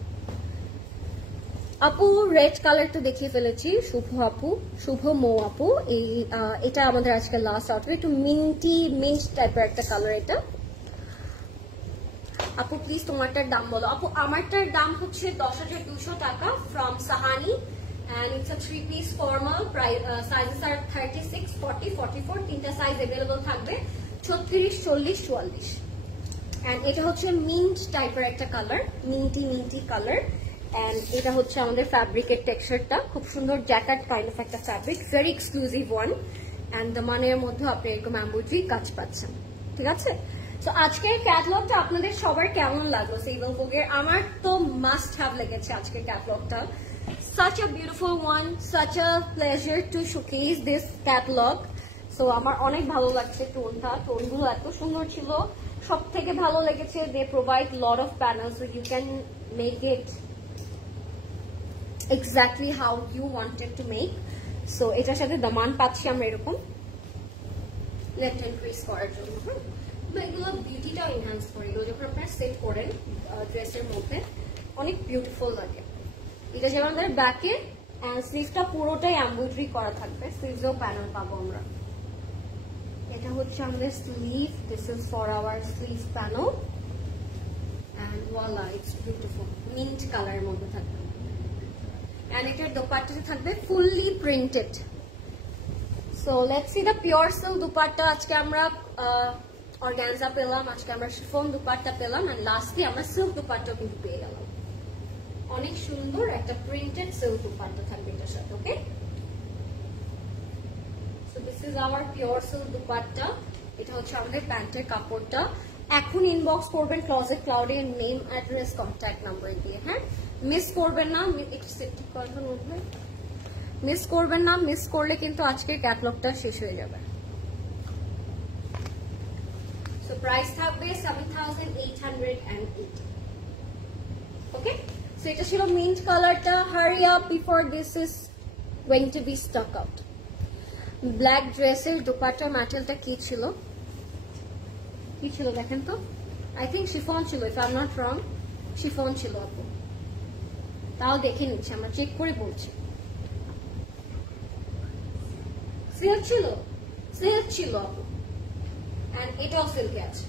আপু রেড কালারটা দেখিয়ে ফেলেছি, শুভ আপু, শুভ মৌ আপু। এটা আমাদের আজকে লাস্ট আউটফিট, একটু মিন্ট টাইপের একটা কালার এটা। আপু প্লিজ তোমারটার দাম বলো। আপু আমারটার দাম হচ্ছে 10,200 টাকা from Sahani, and it's a 3-piece formal. Sizes are 36, 40, 44. তিনটা সাইজ अवेलेबल থাকবে, 36, 40, 44। and এটা হচ্ছে মিন্ট টাইপের একটা কালার, মিন্টি কালার। and এটা হচ্ছে আমাদের ফ্যাব্রিকের টেক্সচারটা খুব সুন্দর, জ্যাকেট কাইন্ড অফ একটা fabric, very exclusive one. and দামানের মধ্যে আপনি এরকম এমব্রয়ডারি কাজ পাচ্ছেন, ঠিক আছে। তো আজকের ক্যাটালগটা আপনাদের সবার কেমন লাগলো সেভেল ভোগের? আমার তো মাস্ট হ্যাভ লেগেছে আজকের ক্যাটালগটা। Such a beautiful one, such a pleasure to showcase this catalog. So আমার অনেক ভালো লাগছে টোনগুলো এত সুন্দর ছিল। সব থেকে ভালো লেগেছে they provide lot of panels so you can make it exactly how you wanted to make. So এটার সাথে দামান পাচ্ছি আমরা এরকম লেফট হ্যান্ড ক্রিস করার জন্য। এগুলো বিউটিটাও এনহ্যান্স করে, এগুলো যখন আপনারা সেট করেন ড্রেসের মধ্যে অনেক বিউটিফুল লাগে। এটা যেমন আমাদের ব্যাকে স্লিভটা পুরোটাই এমব্রয়ডারি করা থাকবে, স্লিভসেও প্যানেল পাবো আমরা। এটা হচ্ছে আমাদের sleeve, this is for our sleeve panel. and voila, it's beautiful. Mint color এর মধ্যে থাকবে and এটার দোপাট্টাটা থাকবে fully printed. So let's see the pure silk dupatta. আজকে আমরা organza পেলাম, আজকে আমরা শিফন দুপাট্টা পেলাম, and lastly আমরা silk দুপাট্টা কিন্তু পেয়ে গেলাম. অনেক সুন্দর একটা প্রিন্টেড silk দুপাট্টা থাকবে এটার সাথে. ওকে, so this is our pure silk dupatta. এটা হচ্ছে আমাদের প্যান্টের কাপড়টা. এখন ইনবক্স করবেন ক্লোজেট ক্লাউডে নেম অ্যাড্রেস কন্ট্যাক্ট নাম্বার দিয়ে. হ্যাঁ, মিস করবেন না, মিস করবেন না. মিস করলে কিন্তু আজকের ক্যাটালগটা শেষ হয়ে যাবে. সো প্রাইস থাকবে 7880. ওকে, সো এটা ছিল মিন্ট কালারটা. Hurry up before this is going to be stock out. ব্ল্যাক ড্রেসের দুপাট্টার ম্যাটেরিয়ালটা কি ছিল দেখেন তো. আই থিঙ্ক শিফন ছিল, if I am not wrong. Chiffon ছিল আপু, তাও দেখে নিচ্ছি, আমরা চেক করে বলছি. সিল্ক ছিল আপু, এন্ড এটাও সিল্কে আছে.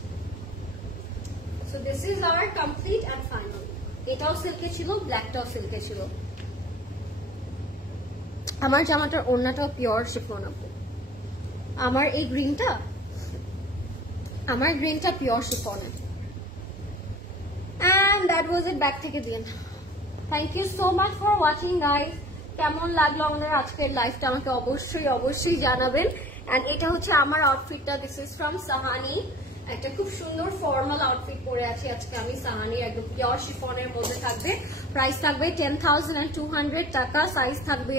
So this is our complete and final. এটাও সিল্কে ছিল, ব্ল্যাকটাও সিল্কে ছিল. আমার জামাটার ওড়নাটাও পিওর শিফন আপু. আমার গ্রিনটা pure chiffon. And that was it. Back থেকে দিন. Thank you so much for watching guys. কেমন লাগলো আমাদের আজকের লাইফটা আমাকে অবশ্যই জানাবেন. এন্ড এটা হচ্ছে আমার আউটফিটটা. This is from Sahani. একটা খুব সুন্দর ফর্মাল আউটফিট পরে আছি আজকে আমি. সাহানির একদম পিওর শিফনের মধ্যে থাকবে. প্রাইস থাকবে 10,200 টাকা. সাইজ থাকবে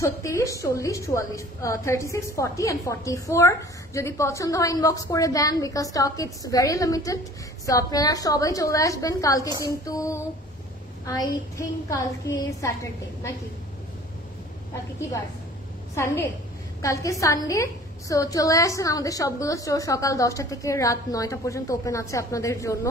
36, 40, 44, 36, 40 and 44. যদি পছন্দ হয় ইনবক্স করে দেন, because stock it's very limited. So আপনারা সবাই চলে আসবেন. কালকে কিন্তু আই থিঙ্ক কালকে স্যাটারডে নাকি, কালকে কি বার? সানডে. কালকে সানডে. সো চলে আসেন. আমাদের সবগুলো স্টোর সকাল 10টা থেকে রাত 9টা পর্যন্ত ওপেন আছে আপনাদের জন্য.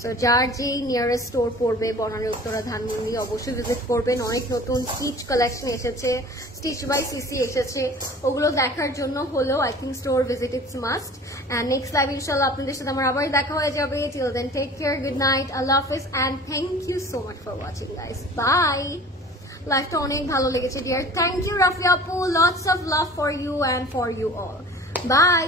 সো যার যেই নিয়ারেস্ট স্টোর পড়বে, বনানী, উত্তরা, ধানমন্ডি, অবশ্যই ভিজিট করবেন. অনেক নতুন কিচ কালেকশন এসেছে, স্টিচ বাই সিসি এসেছে. ওগুলো দেখার জন্য হলেও I think store visit it's must. And next live ইনশাল্লাহ আপনাদের সাথে আমার আবার দেখা হয়ে যাবে. Till then take care, good night, আল্লাহ হাফেজ, and thank you so much for watching guys. Bye. লাইফটা অনেক ভালো লেগেছে ডিয়ার. থ্যাংক ইউ রাফি আপু. Lots of love for you and for you all. By.